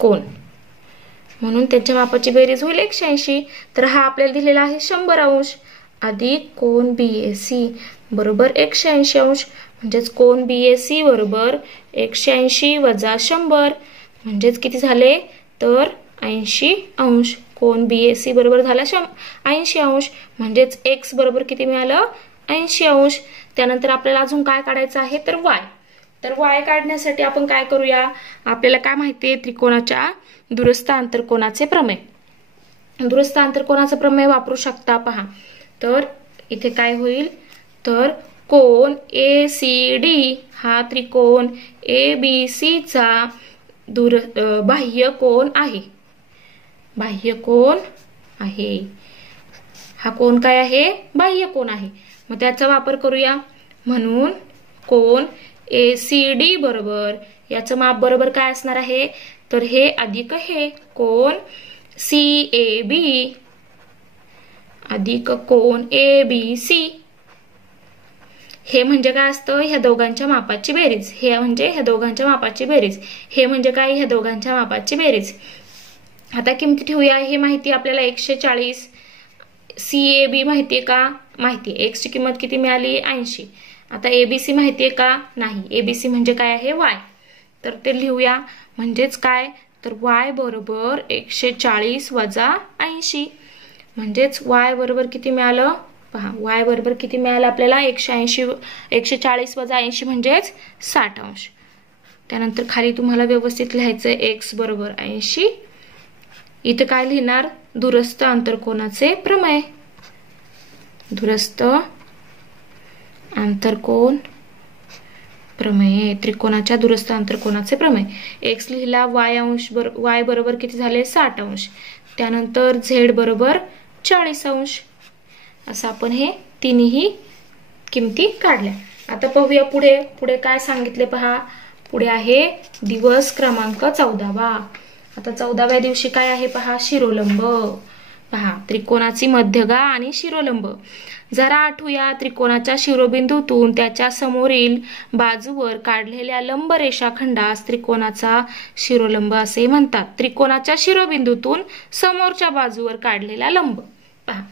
कोन म्हणून त्यांच्या मापाची बेरीज होईल 180. तर हा आपल्याला दिलेला आहे 100 अंश अधिक कोन बी ए सी बरोबर 180 अंश म्हणजेच कोन बी ए सी बरोबर 180 वजा 100 म्हणजेच किती झाले तर 80 अंश. कोन बी ए सी बरोबर झाला 80 अंश म्हणजेच एक्स बरोबर किती मिळालं 80 अंश. त्यानंतर आपल्याला अजून काय काढायचं आहे तर वाय. तर वाय काढण्यासाठी आपण काय करूया आपल्याला काय माहितीये त्रिकोणाच्या दूरस्थ आंतरकोनाचे प्रमेय. दूरस्थ आंतरकोनाचे प्रमेय वापरू शकता पहा. तर इथे काय होईल तर कोन ए सी डी हा त्रिकोण ए बी सी चा बाह्य कोन आहे. बाह्य कोन आहे हा कोन काय आहे बाह्य कोन आहे. मग त्याचा वापर करूया म्हणून कोन ए सी डी बरोबर याचं माप बरोबर काय असणार आहे तर हे अधिक हे कोन सी ए बी अधिक कोन ए बी सी. हे म्हणजे काय असतं ह्या दोघांच्या मापाची बेरीज. हे म्हणजे ह्या दोघांच्या मापाची बेरीज. हे म्हणजे काय ह्या दोघांच्या मापाची बेरीज. आता किमती ठेवूया. हे माहिती आपल्याला 140. सी ए बी माहितीये का माहितीये. एक्स ची किंमत किती मिळाली 80. आता एबीसी माहितीये का नाही. एबीसी म्हणजे काय आहे वाय. तर ते लिहूया म्हणजेच काय तर वाय बरोबर 140 वजा 80 म्हणजेच वाय बरोबर किती मिळालं पहा वाय बरोबर किती मिळालं आपल्याला 140 वजा 80 म्हणजेच 60 अंश. त्यानंतर खाली तुम्हाला व्यवस्थित लिहायचंय एक्स बरोबर 80. इथे काय लिहिणार दूरस्थ आंतरकोनाचे प्रमेय. दूरस्थ आंतरकोन प्रमेय त्रिकोणाच्या दूरस्थ आंतरकोनाचे प्रमेय. एक्स लिहिला वाय बरोबर किती झाले 60 अंश. त्यानंतर झेड बरोबर 40 अंश. असं आपण हे तिन्ही किमती काढल्या. आता पाहूया पुढे काय सांगितले पहा. पुढे आहे दिवस क्रमांक 14वा. आता 14व्या दिवशी काय आहे पहा शिरोलंब. पहा त्रिकोणाची मध्यगा आणि शिरोलंब. जरा आठवूया त्रिकोणाच्या शिरोबिंदूतून त्याच्या समोरील बाजूवर काढलेल्या लंब रेषाखंडास त्रिकोणाचा शिरोलंब असे म्हणतात. त्रिकोणाच्या शिरोबिंदूतून समोरच्या बाजूवर काढलेला लंब. पहा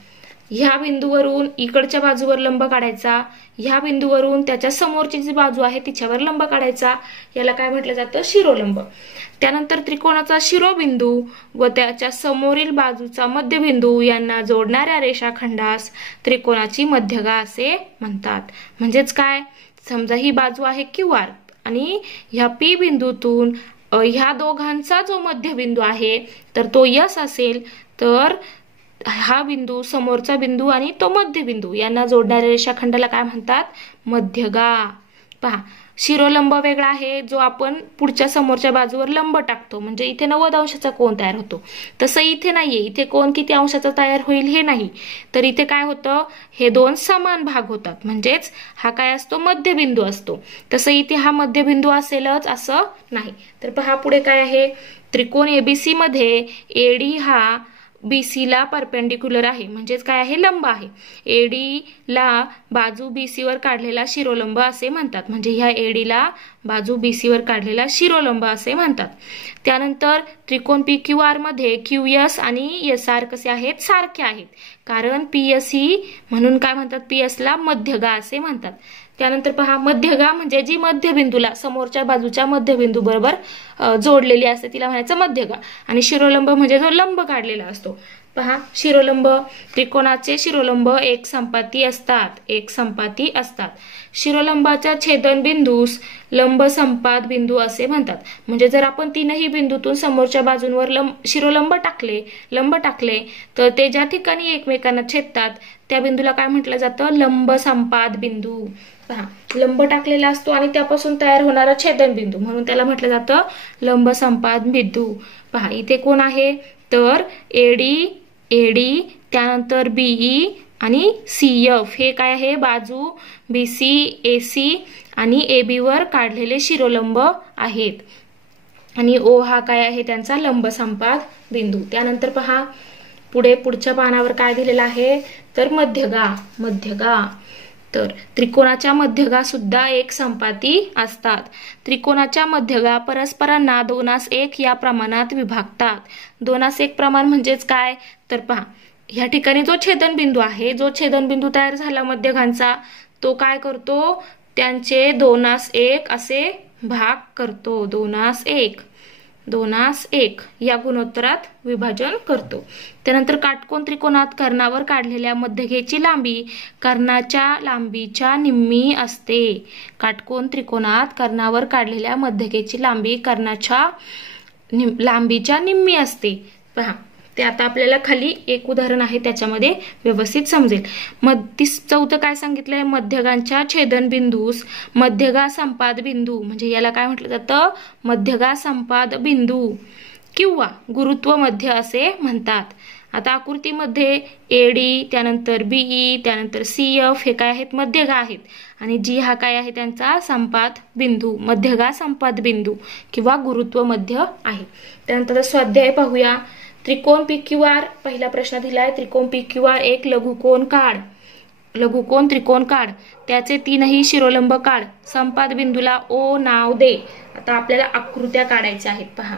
ह्या बिंदूवरून इकडच्या बाजूवर लंब काढायचा. ह्या बिंदूवरून त्याच्या समोरची जी बाजू आहे तिच्यावर लंब काढायचा. याला काय म्हटलं जातं शिरोलंब. त्यानंतर त्रिकोणाचा शिरोबिंदू व त्याच्या समोरील बाजूचा मध्यबिंदू यांना जोडणाऱ्या रेषाखंडास त्रिकोणाची मध्यगा असे म्हणतात. म्हणजेच काय समजा ही बाजू आहे क्यू आर आणि ह्या पी बिंदूतून ह्या दोघांचा जो मध्यबिंदू आहे तर तो यस असेल तर हा बिंदू समोरचा बिंदू आणि तो मध्यबिंदू यांना जोडणाऱ्या रेषाखंडाला काय म्हणतात मध्यगा. पहा शिरोलंब वेगळा आहे जो आपण पुढच्या समोरच्या बाजूवर लंब टाकतो म्हणजे इथे 90 अंशाचा कोन तयार होतो. तसं इथे नाहीये. इथे कोन किती अंशाचा तयार होईल हे नाही. तर इथे काय होतं हे दोन समान भाग होतात म्हणजेच हा काय असतो मध्यबिंदू असतो. तसं इथे हा मध्यबिंदू असेलच असं नाही. तर पहा पुढे काय आहे त्रिकोण एबीसी मध्ये एडी हा बीसी ला परपेंडिक्युलर आहे म्हणजेच काय आहे लंब आहे. एडी ला बाजू बीसी वर काढलेला शिरोलंब असे म्हणतात. म्हणजे ह्या एडी ला बाजू बीसी वर काढलेला शिरोलंब असे म्हणतात. त्यानंतर त्रिकोण पी क्यू आर मध्ये क्यू एस आणि एस आर कसे आहेत सारखे आहेत कारण पीएसई म्हणून काय म्हणतात, पीएसला मध्यगा असे म्हणतात. त्यानंतर पहा, मध्यगा म्हणजे जी मध्यबिंदूला समोरच्या बाजूच्या मध्यबिंदू बरोबर जोडलेली असते तिला म्हणायचं मध्यगा. आणि शिरोलंब म्हणजे जो लंब काढलेला असतो. पहा, शिरोलंब, त्रिकोणाचे शिरोलंब एक संपाती असतात. शिरोलंबाच्या छेदनबिंदूस लंब संपात बिंदू असे म्हणतात. म्हणजे जर आपण तीनही बिंदूतून समोरच्या बाजूंवर शिरोलंब टाकले तर ते ज्या ठिकाणी एकमेकांना छेदतात त्या बिंदूला काय म्हटलं जातं, लंब संपात बिंदू. पहा, लंब टाकलेला असतो आणि त्यापासून तयार होणारा छेदनबिंदू म्हणून त्याला म्हटलं जातं लंब संपात बिंदू. पहा, इथे कोण आहे तर एडी, त्यानंतर बीई आणि सीएफ हे काय आहे, बाजू बीसी, एसी आणि एबी वर काढलेले शिरोलंब आहेत. आणि ओ हा काय आहे, त्यांचा लंब संपात बिंदू. त्यानंतर पहा, पुढच्या पानावर काय दिलेलं आहे तर मध्यगा. तर त्रिकोणाच्या मध्यगा सुद्धा एक संपाती असतात. त्रिकोणाच्या मध्यगा परस्परांना 2:1 या प्रमाणात विभागतात. 2:1 प्रमाण म्हणजेच काय तर पहा, ह्या ठिकाणी जो छेदनबिंदू तयार झाला मध्यगांचा तो काय करतो, त्यांचे 2:1 असे भाग करतो. 2:1 या गुणोत्तरात विभाजन करतो. त्यानंतर काटकोन त्रिकोणात कर्णावर काढलेल्या मध्यगेची लांबी कर्णाच्या लांबीच्या निम्मी असते. काटकोन त्रिकोणात कर्णावर काढलेल्या मध्यगेची लांबी कर्णाच्या लांबीच्या निम्मी असते. पहा, ते आता आपल्याला खाली एक उदाहरण आहे त्याच्यामध्ये व्यवस्थित समजेल. 4थं काय सांगितलंय, मध्यगांच्या छेदनबिंदूस मध्यगा संपाद बिंदू म्हणजे याला काय म्हटलं जातं, मध्यगा संपाद बिंदू किंवा गुरुत्व मध्य असे म्हणतात. आता आकृतीमध्ये एडी, त्यानंतर बीई, त्यानंतर सीएफ हे काय आहेत, मध्यगा आहेत. आणि जी हा काय आहे त्यांचा संपाद बिंदू, मध्यगा संपाद बिंदू किंवा गुरुत्व मध्य आहे. त्यानंतर स्वाध्याय पाहूया. त्रिकोण PQR, पहिला प्रश्न दिलाय, त्रिकोण PQR एक लघुकोन त्रिकोण काढ, त्याचे 3ही शिरोलंब काढ, संपाद बिंदूला O नाव दे. आता आपल्याला आकृत्या काढायच्या आहेत. पहा,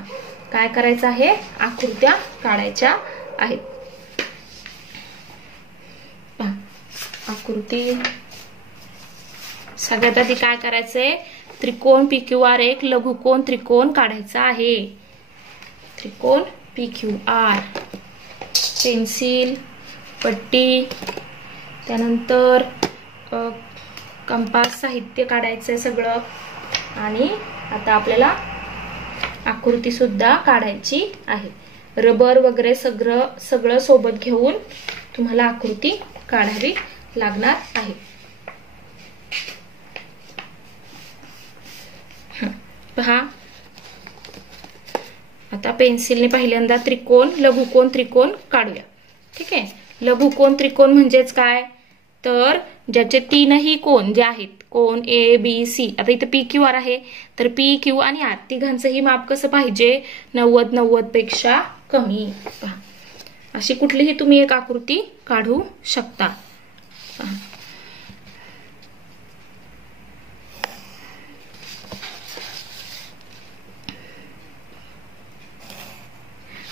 काय करायचं आहे, आकृत्या काढायच्या आहेत. पहा, आकृती सगळ्यात आधी काय करायचंय, त्रिकोण PQR एक लघुकोन त्रिकोण काढायचा आहे. त्रिकोण PQR, पेन्सिल, पट्टी, त्यानंतर कंपास साहित्य काढायचंय सगळं. आणि आता आपल्याला आकृती सुद्धा काढायची आहे. रबर वगैरे सगळं सोबत घेऊन तुम्हाला आकृती काढावी लागणार आहे. पहा, आता पेन्सिलने पहिल्यांदा लघुकोन त्रिकोण काढूया. ठीक आहे, लघुकोन त्रिकोण म्हणजेच काय तर ज्याचे 3ही कोन जे आहेत, कोन ABC. आता इथे PQR आहे तर PQ आणि R तिघांचंही माप कसं पाहिजे, 90 पेक्षा कमी. पहा, अशी कुठलीही तुम्ही एक आकृती काढू शकता.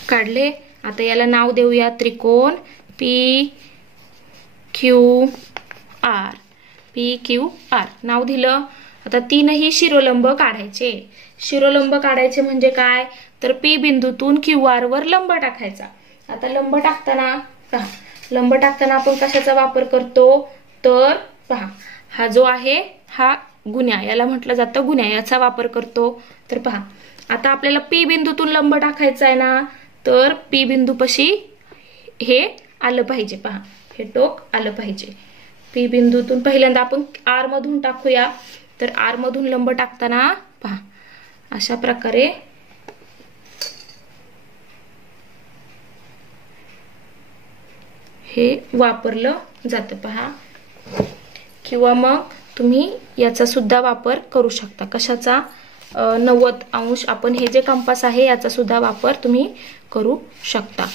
काढले. आता याला नाव देऊया त्रिकोण PQR. नाव दिलं. आता 3ही शिरोलंब काढायचे. शिरोलंब काढायचे म्हणजे काय तर P बिंदूतून QR वर लंब टाकायचा. आता लंब टाकताना आपण कशाचा वापर करतो तर पहा, हा जो आहे हा गुन्या, याला म्हटलं जातं गुन्या, याचा वापर करतो. तर पहा, आता आपल्याला P बिंदूतून लंब टाकायचा आहे ना, तर P बिंदूपाशी हे आलं पाहिजे. पहा, हे टोक आलं पाहिजे. P बिंदूतून पहिल्यांदा आपण R मधून टाकूया. तर R मधून लंब टाकताना पहा, अशा प्रकारे हे वापरलं जातं. पहा, किंवा मग तुम्ही याचा सुद्धा वापर करू शकता. कशाचा, 90 अंश, आपण हे जे कंपास आहे याचा सुद्धा वापर तुम्ही करू शकता.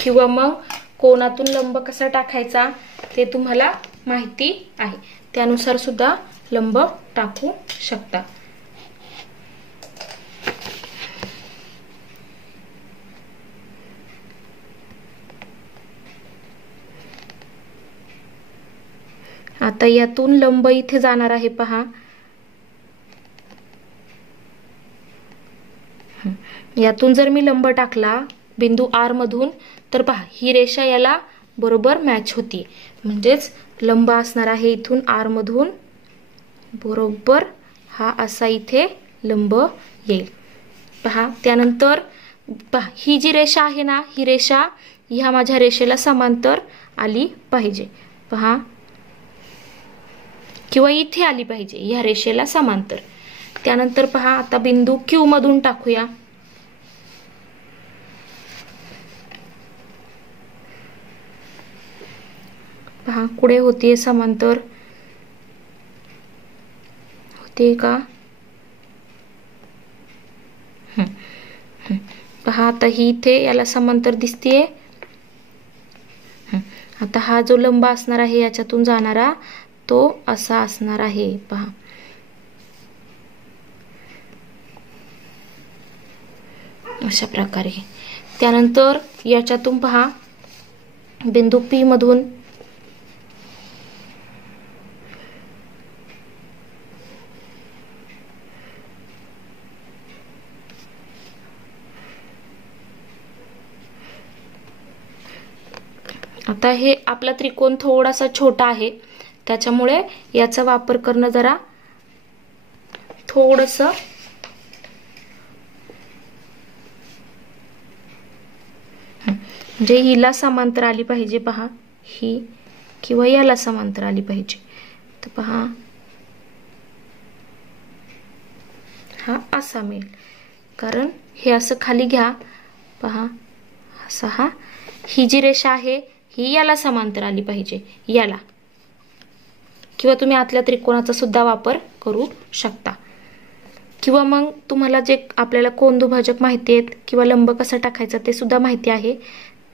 किंवा मग कोनातून लंब कसा टाकायचा ते तुम्हाला माहिती आहे, त्यानुसार सुद्धा लंब टाकू शकता. आता यातून लंब इथे जाणार आहे पहा. यातून जर मी लंब टाकला बिंदू आर मधून तर पहा ही रेषा याला बरोबर मॅच होती. म्हणजेच लंब असणार आहे इथून आर मधून बरोबर हा असा इथे लंब येईल पहा. त्यानंतर पहा ही जी रेषा आहे ना, ही रेषा ह्या माझ्या रेषेला समांतर आली पाहिजे पहा, किंवा इथे आली पाहिजे ह्या रेषेला समांतर. त्यानंतर पहा आता बिंदू क्यू मधून टाकूया. पहा कुठे होतीये समांतर, होते का? पहा आता ही इथे याला समांतर दिसतीये. आता हा जो लंब असणार आहे याच्यातून जाणारा तो असा असणार आहे पहा. अशा प्रकारे. त्यानंतर याच्यातून पहा बिंदू पी मधून आता हे आपला त्रिकोण थोडासा छोटा आहे त्याच्यामुळे याचा वापर करणं जरा थोडस म्हणजे हिला समांतर आली पाहिजे पहा ही, किंवा याला समांतर आली पाहिजे. तर पहा हा असा मिळेल, कारण हे असं खाली घ्या पहा असा हा, ही जी रेषा आहे ही याला समांतर आली पाहिजे याला, किंवा तुम्ही आतल्या त्रिकोणाचा सुद्धा वापर करू शकता. किंवा मग तुम्हाला जे आपल्याला कोन दुभाजक माहिती आहेत किंवा लंब कसा टाकायचा ते सुद्धा माहिती आहे,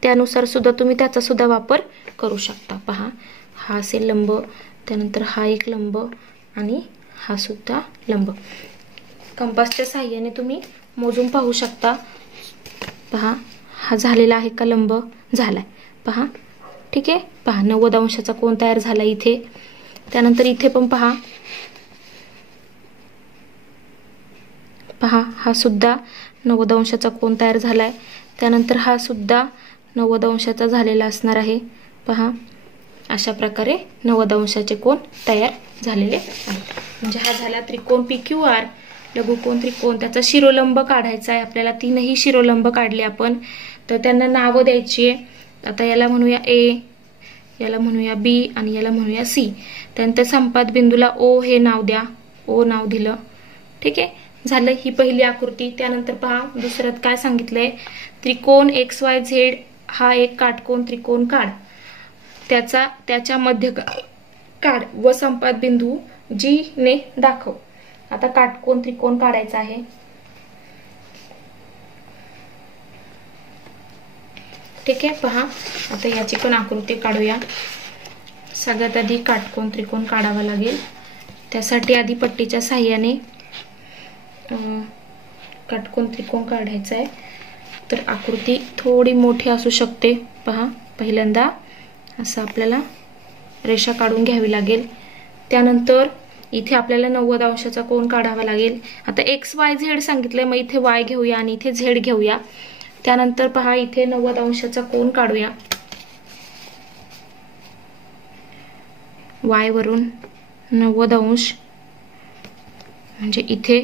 त्यानुसार सुद्धा तुम्ही त्याचा सुद्धा वापर करू शकता. पहा हा असेल लंब, त्यानंतर हा एक लंब आणि हा सुद्धा लंब. कंपासच्या साहाय्याने तुम्ही मोजून पाहू शकता. पहा हा झालेला आहे का लंब, झालाय पहा. ठीक आहे, पहा 90 अंशाचा कोन तयार झाला इथे. त्यानंतर इथे पण पहा, पहा हा सुद्धा 90 अंशाचा कोन तयार झालाय. त्यानंतर हा सुद्धा 90 अंशाचा झालेला असणार आहे पहा. अशा प्रकारे 90 अंशाचे कोन तयार झालेले आहेत. म्हणजे हा झाला त्रिकोण पी क्यू आर, लघुकोन त्रिकोण. त्याचा शिरोलंब काढायचा आहे आपल्याला. तीनही शिरोलंब काढले आपण, तर त्यांना नावं द्यायची आहे. आता याला म्हणूया ए, याला म्हणूया बी आणि याला म्हणूया सी. त्यानंतर संपात बिंदूला ओ हे नाव द्या, ओ नाव दिलं. ठीक आहे, झालं ही पहिली आकृती. त्यानंतर पहा दुसऱ्यात काय सांगितलंय, त्रिकोण एक्स वाय झेड हा एक काटकोन त्रिकोण काढ, त्याच्या मध्य काढ व संपात बिंदू जी ने दाखव. आता काटकोन त्रिकोण काढायचा आहे. ठीक आहे, पहा आता याची पण आकृती काढूया. सगळ्यात आधी काटकोन त्रिकोण काढावा लागेल. त्यासाठी आधी पट्टीच्या साहाय्याने काटकोन त्रिकोण काढायचा आहे. तर आकृती थोडी मोठी असू शकते. पहा पहिल्यांदा असं आपल्याला रेषा काढून घ्यावी लागेल. त्यानंतर इथे आपल्याला 90 अंशाचा कोन काढावा लागेल. आता एक्स वाय झेड सांगितलंय, मग इथे वाय घेऊया आणि इथे झेड घेऊया. त्यानंतर पहा इथे 90 अंशाचा कोन काढूया. वाय वरून 90 अंश म्हणजे इथे.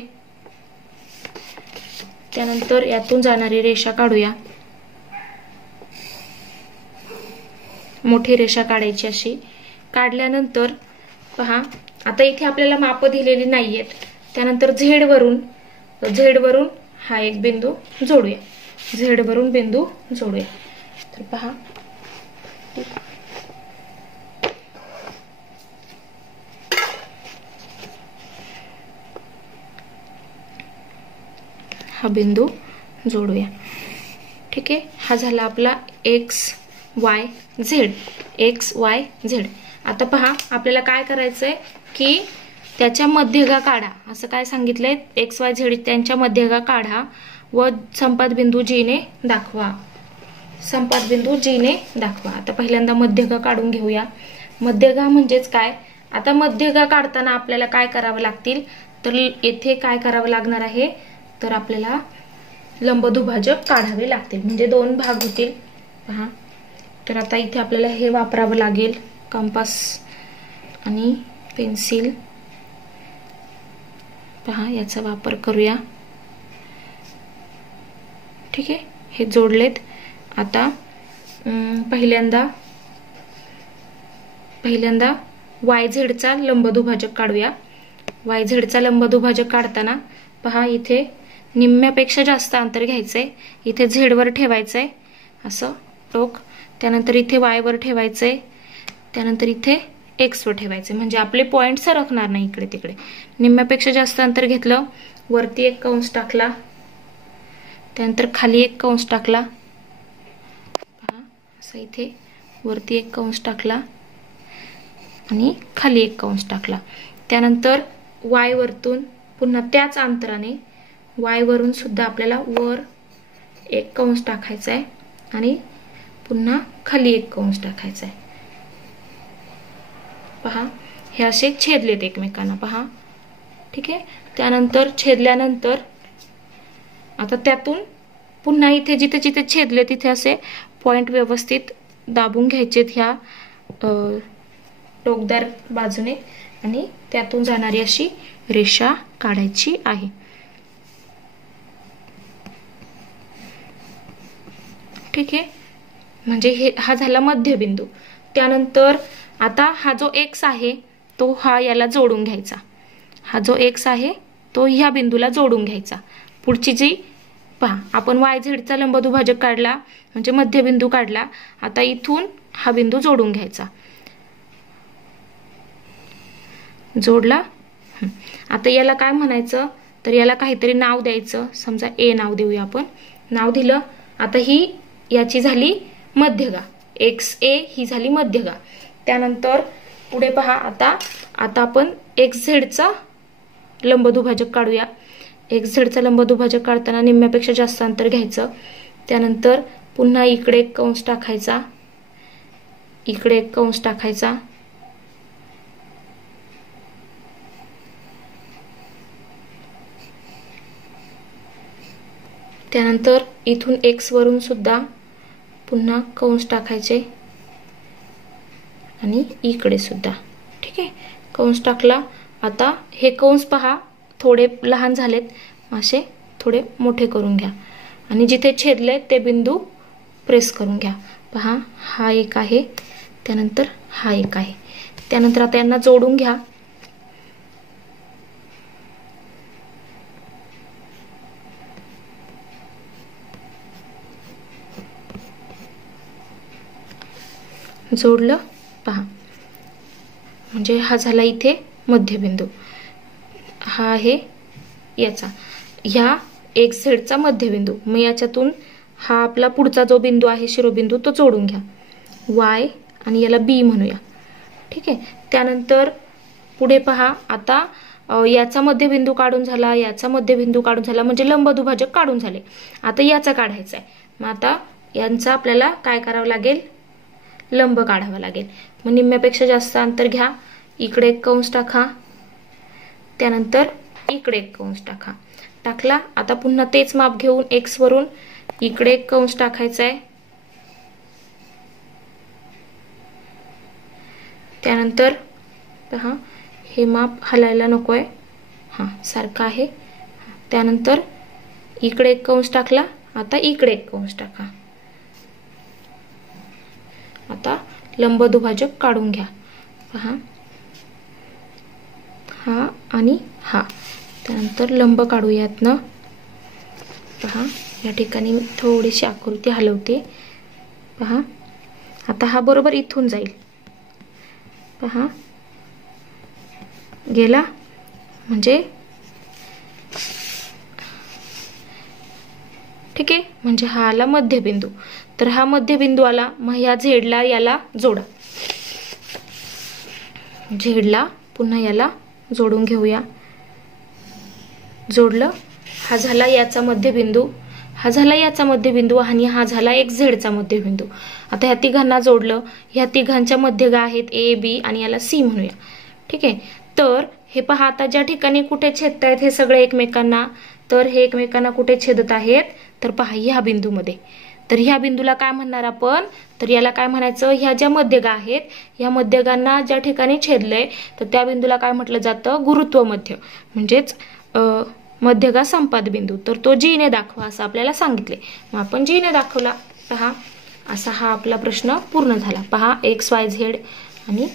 त्यानंतर यातून जाणारी रेषा काढूया. मोठी रेषा काढायची अशी. काढल्यानंतर पहा आता इथे आपल्याला माप दिलेली नाहीयेत. त्यानंतर झेड वरून हा एक बिंदू जोडूया. झेड वरून बिंदू जोडूया. तर पहा हा बिंदू जोडूया. ठीक आहे, हा झाला आपला x Y Z, x Y Z. आता पहा आपल्याला काय करायचंय की त्याच्या मध्यगा काढा. असं काय सांगितलंय, एक्स वाय झेड त्यांच्या मध्यगा काढा व संपात बिंदू जी ने दाखवा. संपात बिंदू जी ने दाखवा. आता पहिल्यांदा मध्यगा काढून घेऊया. मध्यगा म्हणजेच काय, आता मध्यगा काढताना आपल्याला काय करावं लागतील, तर येथे काय करावं लागणार आहे, तर आपल्याला लंबदुभाजक काढावे लागतील, म्हणजे 2 भाग होतील पहा. तर आता इथे आपल्याला हे वापरावं लागेल, कंपास आणि पेन्सिल पहा, याचा वापर करूया. ठीक आहे, हे जोडलेत. आता पहिल्यांदा YZ चा लंबदुभाजक काढूया. YZ चा लंबदुभाजक काढताना पहा, इथे निम्म्यापेक्षा जास्त अंतर घ्यायचंय, इथे Z वर ठेवायचंय असं टोक, त्यानंतर इथे Y वर ठेवायचंय, त्यानंतर इथे X वर ठेवायचंय, म्हणजे आपले पॉइंट सरकणार नाही इकडे तिकडे. निम्म्यापेक्षा जास्त अंतर घेतलं, वरती एक कंस टाकला, त्यानंतर खाली एक कंस टाकला पहा, असं इथे वरती एक कंस टाकला आणि खाली एक कंस टाकला. त्यानंतर Y वरतून पुन्हा त्याच अंतराने Y वरून सुद्धा आपल्याला वर एक कंस टाकायचा आहे आणि पुन्हा खाली एक कंस टाकायचा आहे पहा. हे असे छेदलेत एकमेकांना पहा. ठीक आहे, त्यानंतर छेदल्यानंतर आता त्यातून पुन्हा इथे जिथे जिथे छेदले तिथे असे पॉइंट व्यवस्थित दाबून घ्यायचेत ह्या टोकदार बाजूने आणि त्यातून जाणारी अशी रेषा काढायची आहे. ठीक आहे, म्हणजे हा झाला मध्यबिंदू. त्यानंतर आता हा जो X आहे तो हा याला जोडून घ्यायचा, हा जो X आहे तो ह्या बिंदूला जोडून घ्यायचा. पुढची जी पहा, आपण YZ चा लंबदुभाजक काढला म्हणजे मध्यबिंदू काढला, आता इथून हा बिंदू जोडून घ्यायचा, जोडला. आता याला काय म्हणायचं, तर याला काहीतरी नाव द्यायचं, समजा A नाव देऊया आपण. नाव दिलं, आता ही याची झाली मध्यगा, XA ही झाली मध्यगा. त्यानंतर पुढे पहा, आता आपण XZ चा लंबदुभाजक काढूया. XZ चा लंबदुभाजक काढताना निम्म्यापेक्षा जास्त अंतर घ्यायचं, त्यानंतर पुन्हा इकडे एक कंस टाकायचा, इकडे एक कंस टाकायचा, त्यानंतर इथून X वरून सुद्धा पुन्हा कंस टाकायचे आणि इकडे सुद्धा. ठीक आहे, कंस टाकला. आता हे कंस पहा थोडे लहान झालेत, असे थोडे मोठे करून घ्या आणि जिथे छेदले ते बिंदू प्रेस करून घ्या पहा. हा एक आहे, त्यानंतर हा एक आहे, त्यानंतर आता यांना जोडून घ्या. जोडलं पहा, म्हणजे हा झाला इथे मध्यबिंदू, हा आहे याचा ह्या XZ चा मध्यबिंदू. मग याच्यातून हा आपला पुढचा जो बिंदू आहे शिरोबिंदू तो जोडून घ्या, Y आणि याला B म्हणूया. ठीक आहे, त्यानंतर पुढे पहा, आता याचा मध्यबिंदू काढून झाला, याचा मध्यबिंदू काढून झाला, म्हणजे लंबदुभाजक काढून झाले. आता याचा काढायचा आहे. मग आता यांचा आपल्याला काय करावं लागेल, लंब काढावा लागेल. मग निम्म्यापेक्षा जास्त अंतर घ्या, इकडे एक कंस टाका, त्यानंतर इकडे एक कंस टाकला. आता पुन्हा तेच माप घेऊन X वरून इकडे एक कंस टाकायचा आहे, त्यानंतर पहा हे माप हलायला नकोय, हा सारखा आहे. त्यानंतर इकडे एक कंस टाकला, आता इकडे एक कंस टाका. आता लंबदुभाजक काढून घ्या पहा, हा आणि हा. त्यानंतर लंब काढूयात ना पहा, या ठिकाणी थोडीशी आकृती हलवते पहा. आता हा बरोबर इथून जाईल पहा, गेला, म्हणजे ठीक आहे, म्हणजे हा आला मध्यबिंदू. तर हा मध्यबिंदू आला, मग ह्या झेडला याला जोडा, झेडला पुन्हा याला जोडून घेऊया. जोडलं, हा झाला याचा मध्यबिंदू, हा झाला याचा मध्यबिंदू आणि हा झाला XZ चा मध्यबिंदू. आता ह्या तिघांना जोडलं, ह्या तिघांच्या मध्यगा आहेत A B आणि याला C म्हणूया. ठीक आहे. तर हे पहा, आता ज्या ठिकाणी कुठे छेदत आहेत हे सगळे एकमेकांना, तर हे एकमेकांना कुठे छेदत आहेत, तर पहा ह्या बिंदूमध्ये. तर ह्या बिंदूला काय म्हणणार आपण, तर याला काय म्हणायचं, ह्या ज्या मध्यगा आहेत, ह्या मध्यगांना ज्या ठिकाणी छेदलंय तर त्या बिंदूला काय म्हटलं जातं, गुरुत्व मध्य, म्हणजेच मध्यगा संपात बिंदू. तर तो जी ने दाखवा असं आपल्याला सांगितले. मग आपण जी ने दाखवला. पहा असा हा आपला प्रश्न पूर्ण झाला. पहा XYZ आणि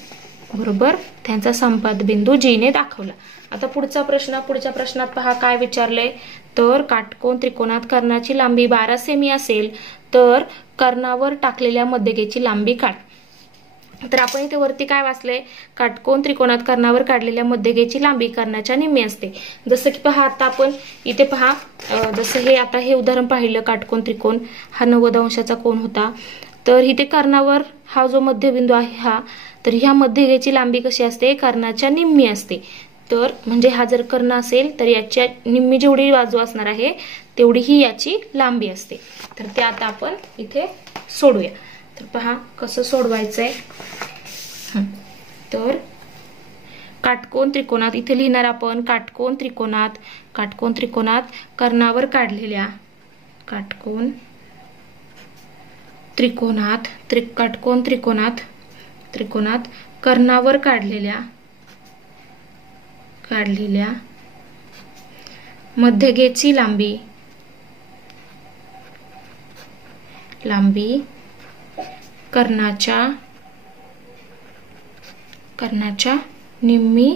बरोबर त्यांचा संपात बिंदू जी ने दाखवला. आता पुढचा प्रश्न, पुढच्या प्रश्नात पहा काय विचारले, तर काटकोन त्रिकोणात कर्णाची लांबी 12 सेमी असेल तर कर्णावर टाकलेल्या मध्यगेची लांबी काढ. तर आपण इथे वरती काय वाचले, काटकोन त्रिकोणात कर्णावर काढलेल्या मध्यगेची लांबी कर्णाच्या निम्मी असते. जसं की पहा आता आपण इथे पहा, जसं हे आता हे उदाहरण पाहिलं, काटकोन त्रिकोण हा 90 अंशाचा कोन होता. तर इथे कर्णावर हा जो मध्यबिंदू आहे हा, तर ह्या मध्यगेची लांबी कशी असते, कर्णाच्या निम्मी असते. तर म्हणजे हा जर कर्ण असेल तर याच्या निम्मी जेवढी बाजू असणार आहे तेवढी ही याची लांबी असते. तर ते आता आपण इथे सोडूया. तर पहा कसं सोडवायचंय. तर काटकोन त्रिकोणात इथे लिहिणार आपण, काटकोन त्रिकोणात कर्णावर काढलेल्या, काटकोन त्रिकोणात कर्णावर काढलेल्या मध्यगेची लांबी कर्णाच्या निम्मी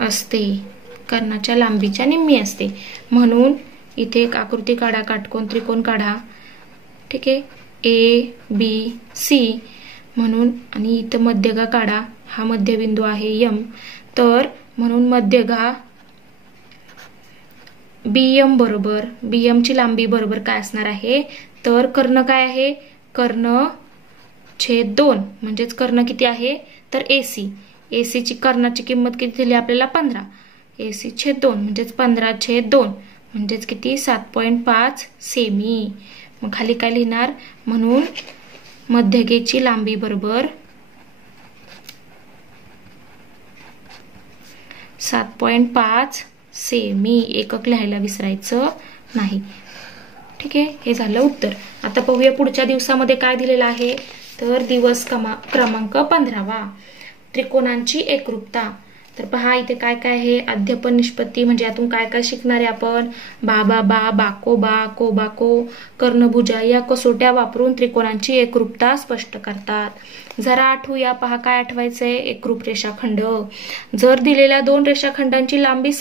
असते, कर्णाच्या लांबीच्या निम्मी असते. म्हणून इथे एक आकृती काढा, काटकोन त्रिकोण काढा. ठीक आहे, ABC म्हणून, आणि इथं मध्यगा काढा, हा मध्यबिंदू आहे M. तर म्हणून मध्यगा BM बरोबर, BM ची लांबी बरोबर काय असणार आहे, तर कर्ण काय आहे, कर्ण छेद 2, म्हणजेच कर्ण किती आहे, तर AC ची कर्णाची किंमत किती दिली आपल्याला, 15. AC छेद 2 म्हणजेच 15/2 म्हणजेच किती, 7.5 सेमी. मग खाली काय लिहिणार, म्हणून मध्यगेची लांबी बरोबर 7.5 सेमी. एकक लिहायला विसरायचं नाही. ठीक आहे, हे झालं उत्तर. आता पाहूया पुढच्या दिवसामध्ये काय दिलेलं आहे, तर दिवस क्रमांक 15वा, त्रिकोणांची एकरूपता. तर पहा इथे काय काय आहे, अध्यपन निष्पत्ती, म्हणजे यातून काय काय शिकणार आहे आपण, बा, बाको बा, को बाको, कर्णभुजा या कसोट्या वापरून त्रिकोणांची एकरूपता स्पष्ट करतात. जरा आठवूया. पहा काय आठवायचंय, एकरूप रेषाखंड. जर दिलेल्या दोन रेषाखंडांची लांबी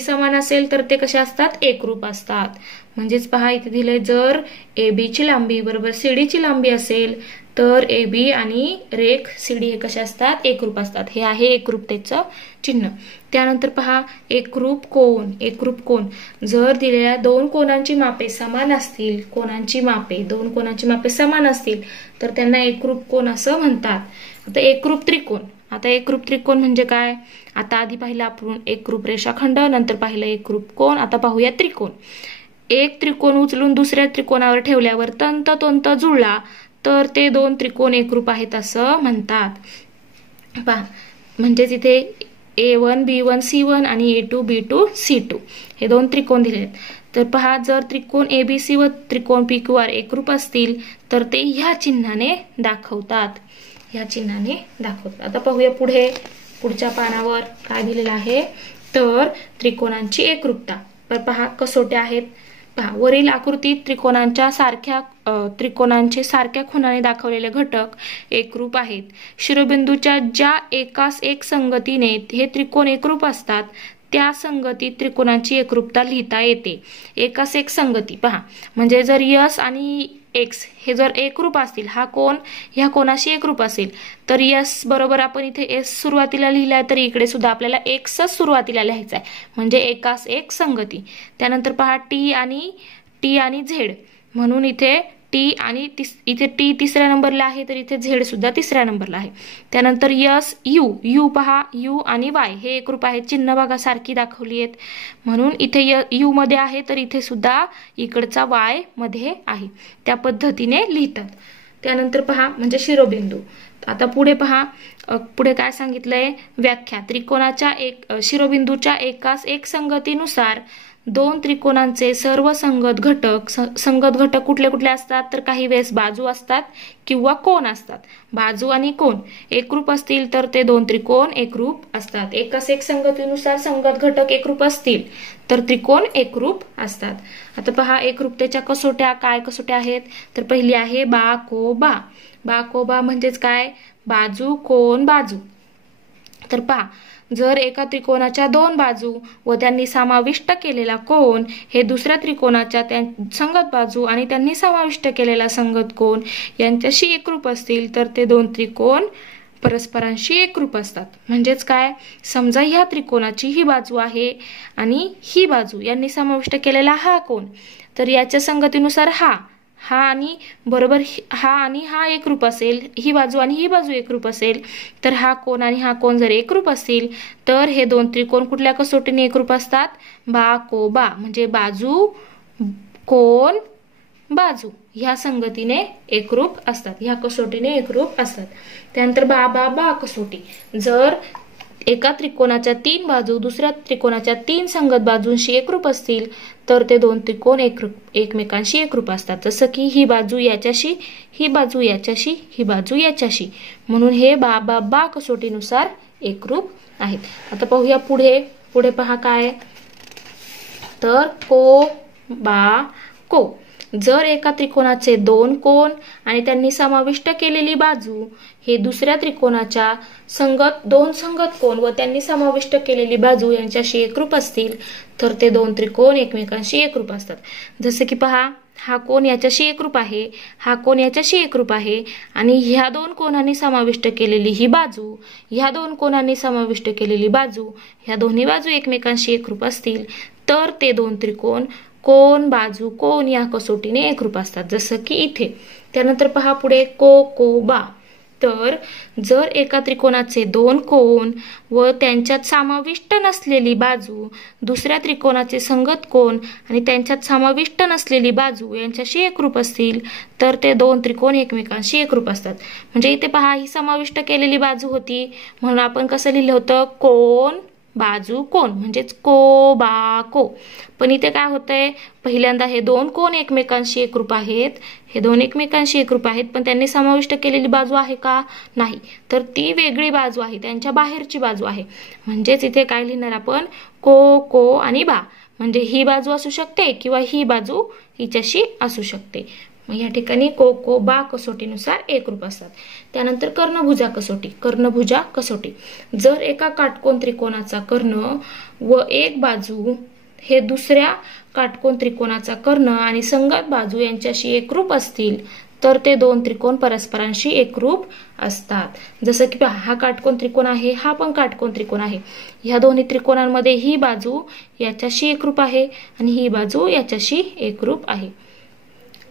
समान असेल तर ते कसे असतात, एकरूप असतात. म्हणजेच पहा इथे दिले, जर AB ची लांबी बरोबर CD ची लांबी असेल तर AB आणि रेख CD हे कसे असतात, एकरूप असतात. हे आहे एकरूपतेचं चिन्ह. त्यानंतर पहा एकरूप कोन. जर दिलेल्या दोन कोनांची मापे समान असतील, दोन कोनांची मापे समान असतील तर त्यांना एकरूप कोन असं म्हणतात. आता एकरूप त्रिकोण म्हणजे काय, आता आधी पाहिलं आपण एकरूप रेषाखंड, नंतर पाहिलं एकरूप कोन. आता पाहूया त्रिकोण. एक त्रिकोण उचलून दुसऱ्या त्रिकोणावर ठेवल्यावर तंतोतंत जुळला तर ते दोन त्रिकोण एकरूप आहेत असं म्हणतात. पहा म्हणजेच इथे A1 B1 C1 आणि A2 B2 C2 हे दोन त्रिकोण दिलेत. तर पहा, जर त्रिकोण ABC व त्रिकोण PQR एकरूप असतील तर ते ह्या चिन्हाने दाखवतात. आता पाहूया पुढच्या पानावर काय दिलेलं आहे, तर त्रिकोणांची एकरूपता. तर पहा कसोट्या आहेत. पहा वरील आकृतीत त्रिकोणांचे सारख्या खुणाने दाखवलेले घटक एकरूप आहेत. शिरोबिंदूच्या ज्या एकास एक संगतीने हे त्रिकोण एकरूप असतात त्या संगतीत त्रिकोणांची एकरूपता लिहिता येते. एकास एक संगती पहा, म्हणजे जर S आणि X हे जर एकरूप असतील, हा कोन ह्या कोनाशी एकरूप असेल तर S बरोबर आपण इथे S सुरुवातीला लिहिलाय, तर इकडे सुद्धा आपल्याला X सुरुवातीला लिहायचा आहे, म्हणजे एकास एक संगती. त्यानंतर पहा T आणि Z, म्हणून इथे इथे T तिसऱ्या नंबरला आहे तर इथे Z सुद्धा तिसऱ्या नंबरला आहे. त्यानंतर S U पहा, U आणि Y हे एकरूप आहेत, चिन्ह बघा सारखी दाखवली आहेत, म्हणून इथे U मध्ये आहे तर इथे सुद्धा इकडचा Y मध्ये आहे. त्या पद्धतीने लिहितात. त्यानंतर पहा म्हणजे शिरोबिंदू. आता पुढे पहा, पुढे काय सांगितलंय, व्याख्या. त्रिकोणाच्या शिरोबिंदूच्या एकास एक संगतीनुसार दोन त्रिकोणांचे सर्व संगत घटक कुठले कुठले असतात, तर काही वेळेस बाजू असतात किंवा कोन असतात. बाजू आणि कोन एकरूप असतील तर ते दोन त्रिकोण एकरूप असतात. एकास एक संगतीनुसार संगत घटक एकरूप असतील तर त्रिकोण एकरूप असतात. आता पहा एकरूपतेच्या कसोट्या. काय कसोट्या आहेत, तर पहिली आहे बा को बा. बा को बा म्हणजेच काय, बाजू कोन बाजू. तर पहा, जर एका त्रिकोणाच्या दोन बाजू व त्यांनी समाविष्ट केलेला कोन हे दुसऱ्या त्रिकोणाच्या संगत बाजू आणि त्यांनी समाविष्ट केलेला संगत कोन यांच्याशी एकरूप असतील तर ते दोन त्रिकोण परस्परांशी एकरूप असतात. म्हणजेच काय, समजा ह्या त्रिकोणाची ही बाजू आहे आणि ही बाजू यांनी समाविष्ट केलेला हा कोन, तर याच्या संगतीनुसार हा आणि बरोबर हा आणि हा एकरूप असेल, ही बाजू आणि ही बाजू एकरूप असेल, तर हा कोन आणि हा कोन जर एकरूप असतील तर हे दोन त्रिकोण कुठल्या कसोटीने एकरूप असतात, बा को बा म्हणजे बाजू कोन बाजू ह्या संगतीने एकरूप असतात, ह्या कसोटीने एकरूप असतात. त्यानंतर बा बा बा कसोटी. जर एका त्रिकोणाच्या तीन बाजू दुसऱ्या त्रिकोणाच्या तीन संगत बाजूंशी एकरूप असतील तर ते दोन त्रिकोण एकमेकांशी एकरूप असतात. जसं की ही बाजू याच्याशी, ही बाजू याच्याशी, ही बाजू याच्याशी, म्हणून हे बा बा बा कसोटीनुसार एकरूप आहेत. आता पाहूया पुढे पहा काय, तर को बा को. जर एका त्रिकोणाचे दोन कोन आणि त्यांनी समाविष्ट केलेली बाजू हे दुसऱ्या त्रिकोणाच्या दोन संगत कोन व त्यांनी समाविष्ट केलेली बाजू यांच्याशी एकरूप असतील तर ते दोन त्रिकोण एकमेकांशी एकरूप असतात. जसे की पहा, हा कोन याच्याशी एकरूप आहे, हा कोन याच्याशी एकरूप आहे आणि ह्या दोन कोनांनी समाविष्ट केलेली ही बाजू, ह्या दोन कोनांनी समाविष्ट केलेली बाजू, ह्या दोन्ही बाजू एकमेकांशी एकरूप असतील तर ते दोन त्रिकोण कोन बाजू कोन या कसोटीने एकरूप असतात. जसं की इथे. त्यानंतर पहा पुढे को को बा. तर जर एका त्रिकोणाचे दोन कोन व त्यांच्यात समाविष्ट नसलेली बाजू दुसऱ्या त्रिकोणाचे संगत कोन आणि त्यांच्यात समाविष्ट नसलेली बाजू यांच्याशी एकरूप असतील तर ते दोन त्रिकोण एकमेकांशी एकरूप असतात. म्हणजे इथे पहा, ही समाविष्ट केलेली बाजू होती म्हणून आपण कसं लिहिलं होतं, कोन बाजू कोन म्हणजेच को बा को. पण इथे काय होतंय, पहिल्यांदा हे दोन कोन एकमेकांशी एकरूप आहेत, हे दोन एकमेकांशी एकरूप आहेत, पण त्यांनी समाविष्ट केलेली बाजू आहे का, नाही, तर ती वेगळी बाजू आहे, त्यांच्या बाहेरची बाजू आहे. म्हणजेच इथे काय लिहिणार आपण, को को आणि बा. म्हणजे ही बाजू असू शकते किंवा ही बाजू हिच्याशी असू शकते. मग या ठिकाणी को को बा कसोटीनुसार एकरूप असतात. त्यानंतर कर्णभुजा कसोटी. कर्णभुजा कसोटी. जर एका काटकोन त्रिकोणाचा कर्ण व एक बाजू हे दुसऱ्या काटकोन त्रिकोणाचा कर्ण आणि संगत बाजू यांच्याशी एकरूप असतील तर ते दोन त्रिकोण परस्परांशी एकरूप असतात. जसं की हा काटकोन त्रिकोण आहे, हा पण काटकोन त्रिकोण आहे. ह्या दोन्ही त्रिकोणांमध्ये ही बाजू याच्याशी एकरूप आहे आणि ही बाजू याच्याशी एकरूप आहे.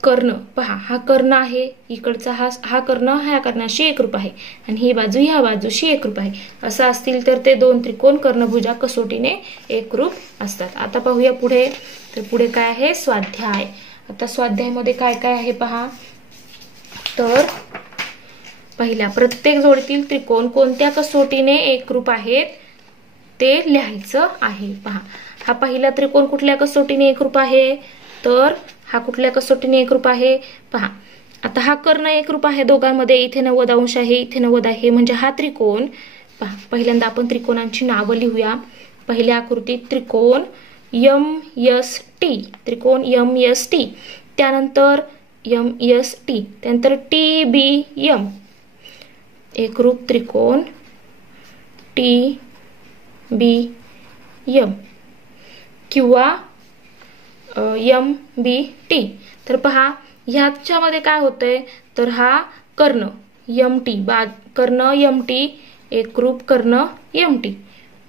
कर्ण पहा, हा कर्ण आहे, इकडचा हा कर्ण ह्या कर्णाशी एकरूप आहे आणि ही बाजू ह्या बाजूशी एकरूप आहे. असं असतील तर ते दोन त्रिकोण कर्णभुजा कसोटीने एकरूप असतात. आता पाहूया पुढे. तर पुढे काय आहे, स्वाध्याय. आता स्वाध्यायामध्ये काय काय आहे पहा. तर पहिल्या, प्रत्येक जोडीतील त्रिकोण कोणत्या कसोटीने एकरूप आहेत ते लिहायचं आहे. पहा, हा पहिला त्रिकोण कुठल्या कसोटीने एकरूप आहे, तर हा कुठल्या कसोटीने एकरूप आहे पहा. आता हा कर्ण एकरूप आहे दोघांमध्ये, इथे 90 अंश आहे, इथे 90 आहे, म्हणजे हा त्रिकोण पहा. पहिल्यांदा आपण त्रिकोणांची नावं लिहूया. पहिल्या आकृतीत त्रिकोण MST, त्रिकोण MST, त्यानंतर MST, त्यानंतर TBM, एकरूप त्रिकोण TBM किंवा MBT. तर पहा, ह्याच्यामध्ये काय होतंय, तर हा कर्ण MT, कर्ण MT एकरूप कर्ण MT,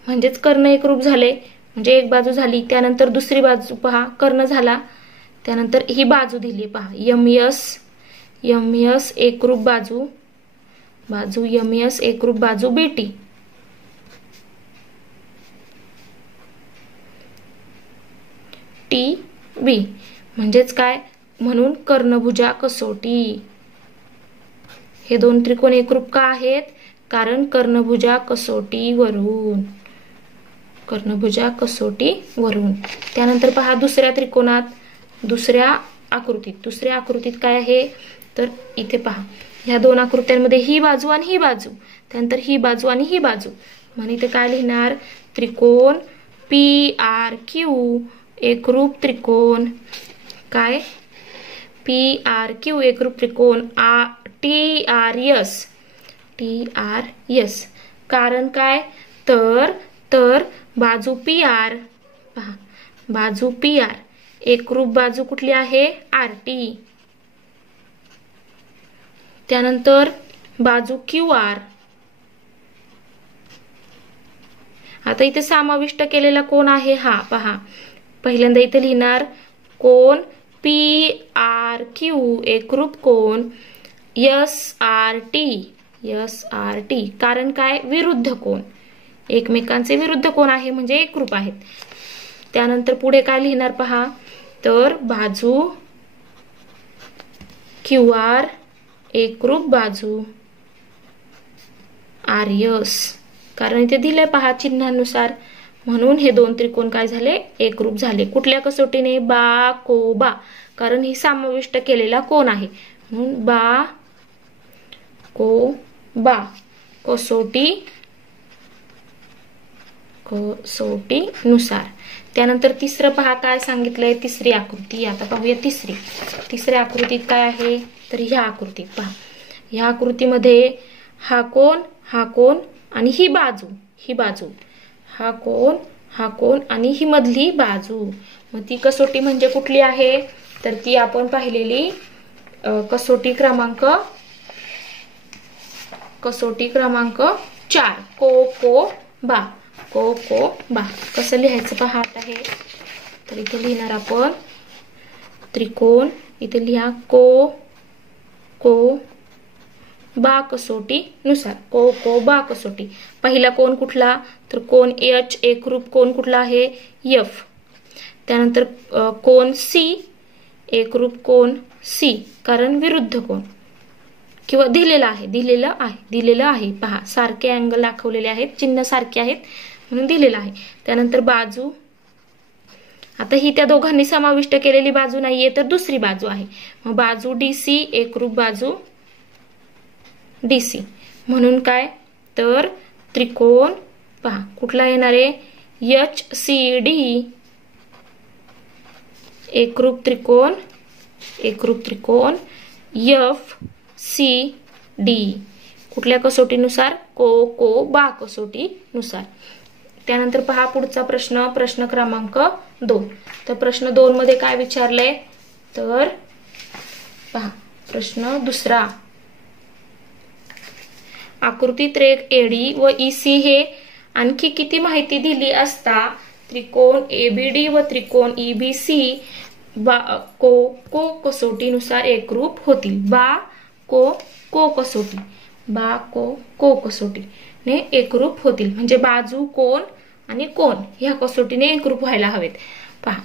म्हणजेच कर्ण एकरूप झाले, म्हणजे एक बाजू झाली. त्यानंतर दुसरी बाजू पहा, कर्ण झाला, त्यानंतर ही बाजू दिली पहा, MS एकरूप बाजू MS एकरूप बाजू BT. TB म्हणजेच काय, म्हणून कर्णभुजा कसोटी. हे दोन त्रिकोण एकरूप का आहेत? कारण कर्णभुजा कसोटीवरून. त्यानंतर पहा दुसऱ्या त्रिकोणात, दुसऱ्या आकृतीत काय आहे? तर इथे पहा, ह्या दोन आकृत्यांमध्ये ही बाजू आणि ही बाजू, त्यानंतर ही बाजू आणि ही बाजू, म्हणून इथे काय लिहिणार? त्रिकोण PRQ एकरूप त्रिकोण. काय? PRQ एकरूप त्रिकोण. TRS. कारण काय? तर बाजू PR, पहा बाजू PR एकरूप बाजू कुठली आहे? RT. त्यानंतर बाजू QR. आता इथे समाविष्ट केलेला कोण आहे? हा पहा, पहिल्यांदा इथे लिहिणार कोण PRQ एकरूप कोण SRT. कारण काय? विरुद्ध कोण, एकमेकांचे विरुद्ध कोण आहे म्हणजे एकरूप आहेत. त्यानंतर पुढे काय लिहिणार पहा, तर बाजू QR एकरूप बाजू RS. कारण इथे दिलंय पहा चिन्हानुसार, म्हणून हे दोन त्रिकोण काय झाले? एकरूप झाले. कुठल्या कसोटीने? बा. कारण ही समाविष्ट केलेला कोण आहे, म्हणून बा कसोटीनुसार. त्यानंतर तिसरं पहा काय सांगितलंय? तिसरी आकृती. आता पाहूया तिसऱ्या आकृतीत काय आहे? तर ह्या आकृतीत पहा, ह्या आकृतीमध्ये हा कोण आणि ही बाजू, हा कोण आणि ही मधली बाजू. मग ती कसोटी म्हणजे कुठली आहे? तर ती आपण पाहिलेली कसोटी क्रमांक 4 को बा. कसं लिहायचं पहा आता हे. तर इथे लिहिणार आपण त्रिकोण, इथे लिहा को बा कसोटीनुसार. को बा कसोटी. पहिला कोण कुठला? तर कोण H एकरूप कोण कुठला आहे? F. त्यानंतर कोण C एकरूप कोण C, कारण विरुद्ध कोण किंवा दिलेला आहे. पहा सारखे अँगल दाखवलेले आहेत, चिन्ह सारखे आहेत म्हणून दिलेला आहे. त्यानंतर बाजू, आता ही त्या दोघांनी समाविष्ट केलेली बाजू नाहीये, तर दुसरी बाजू आहे. मग बाजू DC एकरूप बाजू DC. म्हणून काय? तर त्रिकोण पहा कुठला येणार आहे? HCD एकरूप त्रिकोण FCD. कुठल्या कसोटीनुसार? को बा कसोटीनुसार. त्यानंतर पहा पुढचा प्रश्न क्रमांक 2. तर प्रश्न 2 मध्ये काय विचारलंय? तर पहा प्रश्न दुसरा, आकृतीत रेघ AD व EC हे आणखी किती माहिती दिली असता त्रिकोण ABD व त्रिकोण EBC को कसोटीनुसार एकरूप होतील? को कसोटीने एकरूप होतील, म्हणजे बाजू कोण आणि कोण ह्या कसोटीने एकरूप व्हायला हवेत. पहा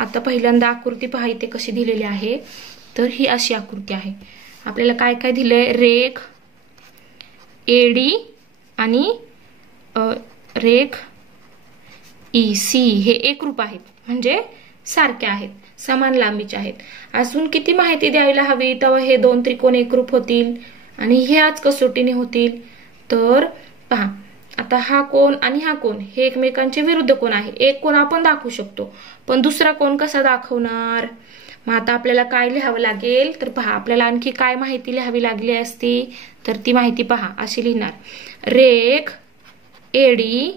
आता पहिल्यांदा आकृती पहा इथे कशी दिलेली आहे. तर ही अशी आकृती आहे. आपल्याला काय काय दिलंय? रेघ AD आणि रेघ EC हे एकरूप आहेत, म्हणजे सारखे आहेत, समान लांबीचे आहेत. अजून किती माहिती द्यायला हवी तेव्हा हे दोन त्रिकोण एकरूप होतील आणि ह्याच कसोटीने होतील? तर पहा आता हा कोण आणि हा कोण हे एकमेकांचे विरुद्ध कोण आहे. एक कोण आपण दाखवू शकतो, पण दुसरा कोण कसा दाखवणार? मग आता आपल्याला काय लिहावं लागेल? तर पहा आपल्याला आणखी काय माहिती लिहावी लागली असती, तर ती माहिती पहा अशी लिहिणार. रेघ AD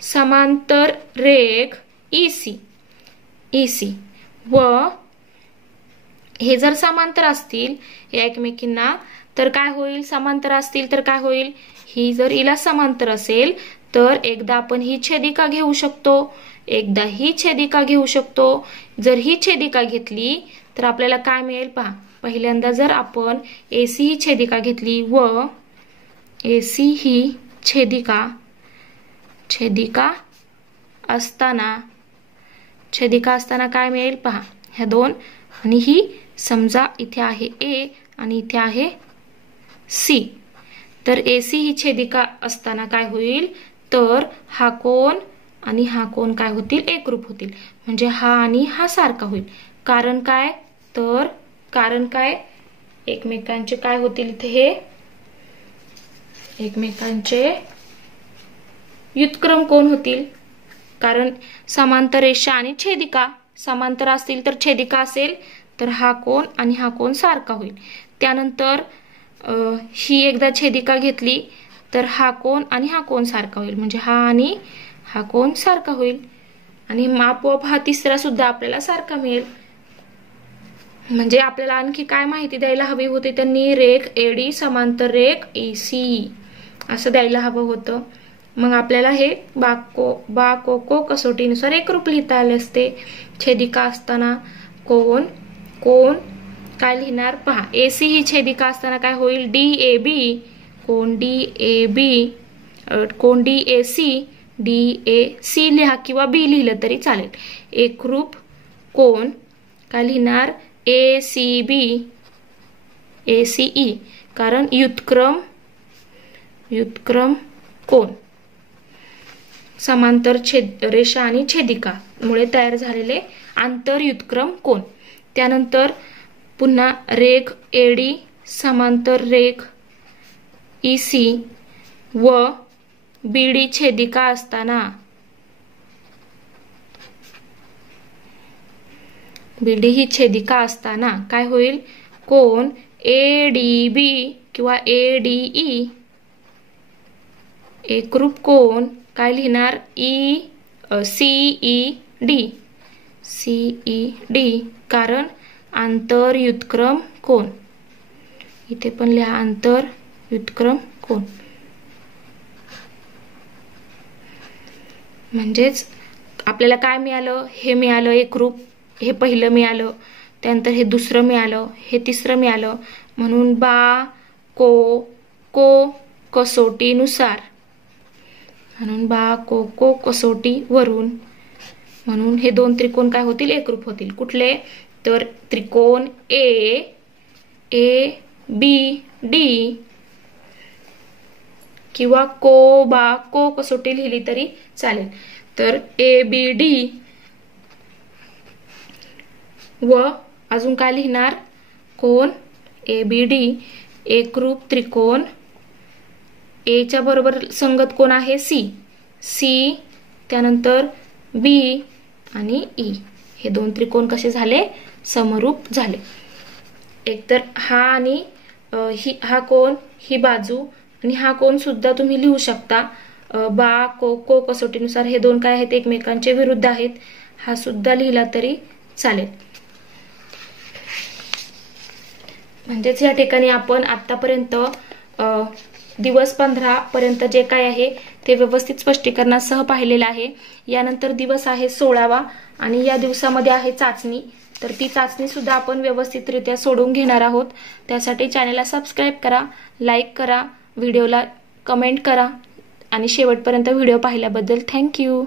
समांतर रेघ EC व हे जर समांतर असतील या एकमेकींना तर काय होईल? समांतर असतील तर काय होईल? ही जर हिला समांतर असेल तर एकदा आपण ही छेदिका घेऊ शकतो, एकदा ही छेदिका घेऊ शकतो. जर ही छेदिका घेतली तर आपल्याला काय मिळेल? पहा पहिल्यांदा जर आपण AC ही छेदिका घेतली व AC ही छेदिका असताना काय मिळेल? पहा ह्या दोन आणि ही समजा इथे आहे A आणि इथे आहे सी. तर AC ही छेदिका असताना काय होईल, तर हा कोन आणि हा कोन काय होतील, एकरूप होतील. म्हणजे हा आणि हा सारखा होईल. कारण काय, तर कारण काय, एकमेकांचे काय होतील इथे, हे एकमेकांचे व्युत्क्रम कोन होतील. कारण समांतर रेषा आणि छेदिका समांतर असतील तर छेदिका असेल तर हा कोन आणि हा कोन सारखा होईल. त्यानंतर ही एकदा छेदिका घेतली तर हा कोन आणि हा कोन सारखा होईल. म्हणजे हा आणि हा कोन सारखा होईल. आणि आपोआप हा तिसरा सुद्धा आपल्याला सारखा मिळेल. म्हणजे आपल्याला आणखी काय माहिती द्यायला हवी होती त्यांनी, रेघ AD समांतर रेघ AC असं द्यायला हवं होतं. मग आपल्याला हे बा को कसोटीनुसार एकरूप लिहिता आले असते. छेदिका असताना कोन काय लिहिणार पहा, AC ही छेदिका असताना काय होईल, DAB कोन DAB कोन DAC DAC लिहा किंवा B लिहिलं तरी चालेल. एकरूप कोन काय लिहिणार, ACB ACE कारण व्युत्क्रम कोन समांतर रेषा आणि छेदिका मुळे तयार झालेले आंतर व्युत्क्रम कोन. त्यानंतर पुन्हा रेघ AD समांतर रेघ EC व BD छेदिका असताना BD ही छेदिका असताना काय होईल, कोन ADB किंवा ADE एकरूप कोन काय लिहिणार, CED कारण आंतर व्युत्क्रम कोन. इथे पण लिहा आंतर व्युत्क्रम कोन. म्हणजेच आपल्याला काय मिळालं, हे मिळालं एकरूप, हे पहिलं मिळालं, त्यानंतर हे दुसरं मिळालं, हे तिसरं मिळालं. म्हणून बा को कसोटीनुसार, म्हणून बा को कसोटी वरून म्हणून हे दोन त्रिकोण काय होतील, एकरूप होतील. कुठले, तर त्रिकोण ABD किंवा को कसोटी लिहिली तरी चालेल. तर ABD व अजून काय लिहिणार, कोन ABD एकरूप त्रिकोण A च्या बरोबर संगत कोण आहे C त्यानंतर B आणि E. हे दोन त्रिकोण कसे झाले, समरूप झाले. एकतर हा आणि हा कोन ही बाजू आणि हा कोन सुद्धा तुम्ही लिहू शकता. बा को कसोटीनुसार हे दोन काय आहेत, एकमेकांचे विरुद्ध आहेत. हा सुद्धा लिहिला तरी चालेल. म्हणजेच या ठिकाणी आपण आतापर्यंत दिवस 15 पर्यंत जे काय आहे ते व्यवस्थित स्पष्टीकरणासह पाहिलेलं आहे. यानंतर दिवस आहे 16वा आणि या दिवसामध्ये आहे चाचणी. तर ती चाचणी सुद्धा आपण व्यवस्थितरित्या सोडवून घेणार आहोत. त्यासाठी चॅनलला सबस्क्राईब करा, लाईक करा, व्हिडिओला कमेंट करा आणि शेवटपर्यंत व्हिडिओ पाहिल्याबद्दल थँक्यू.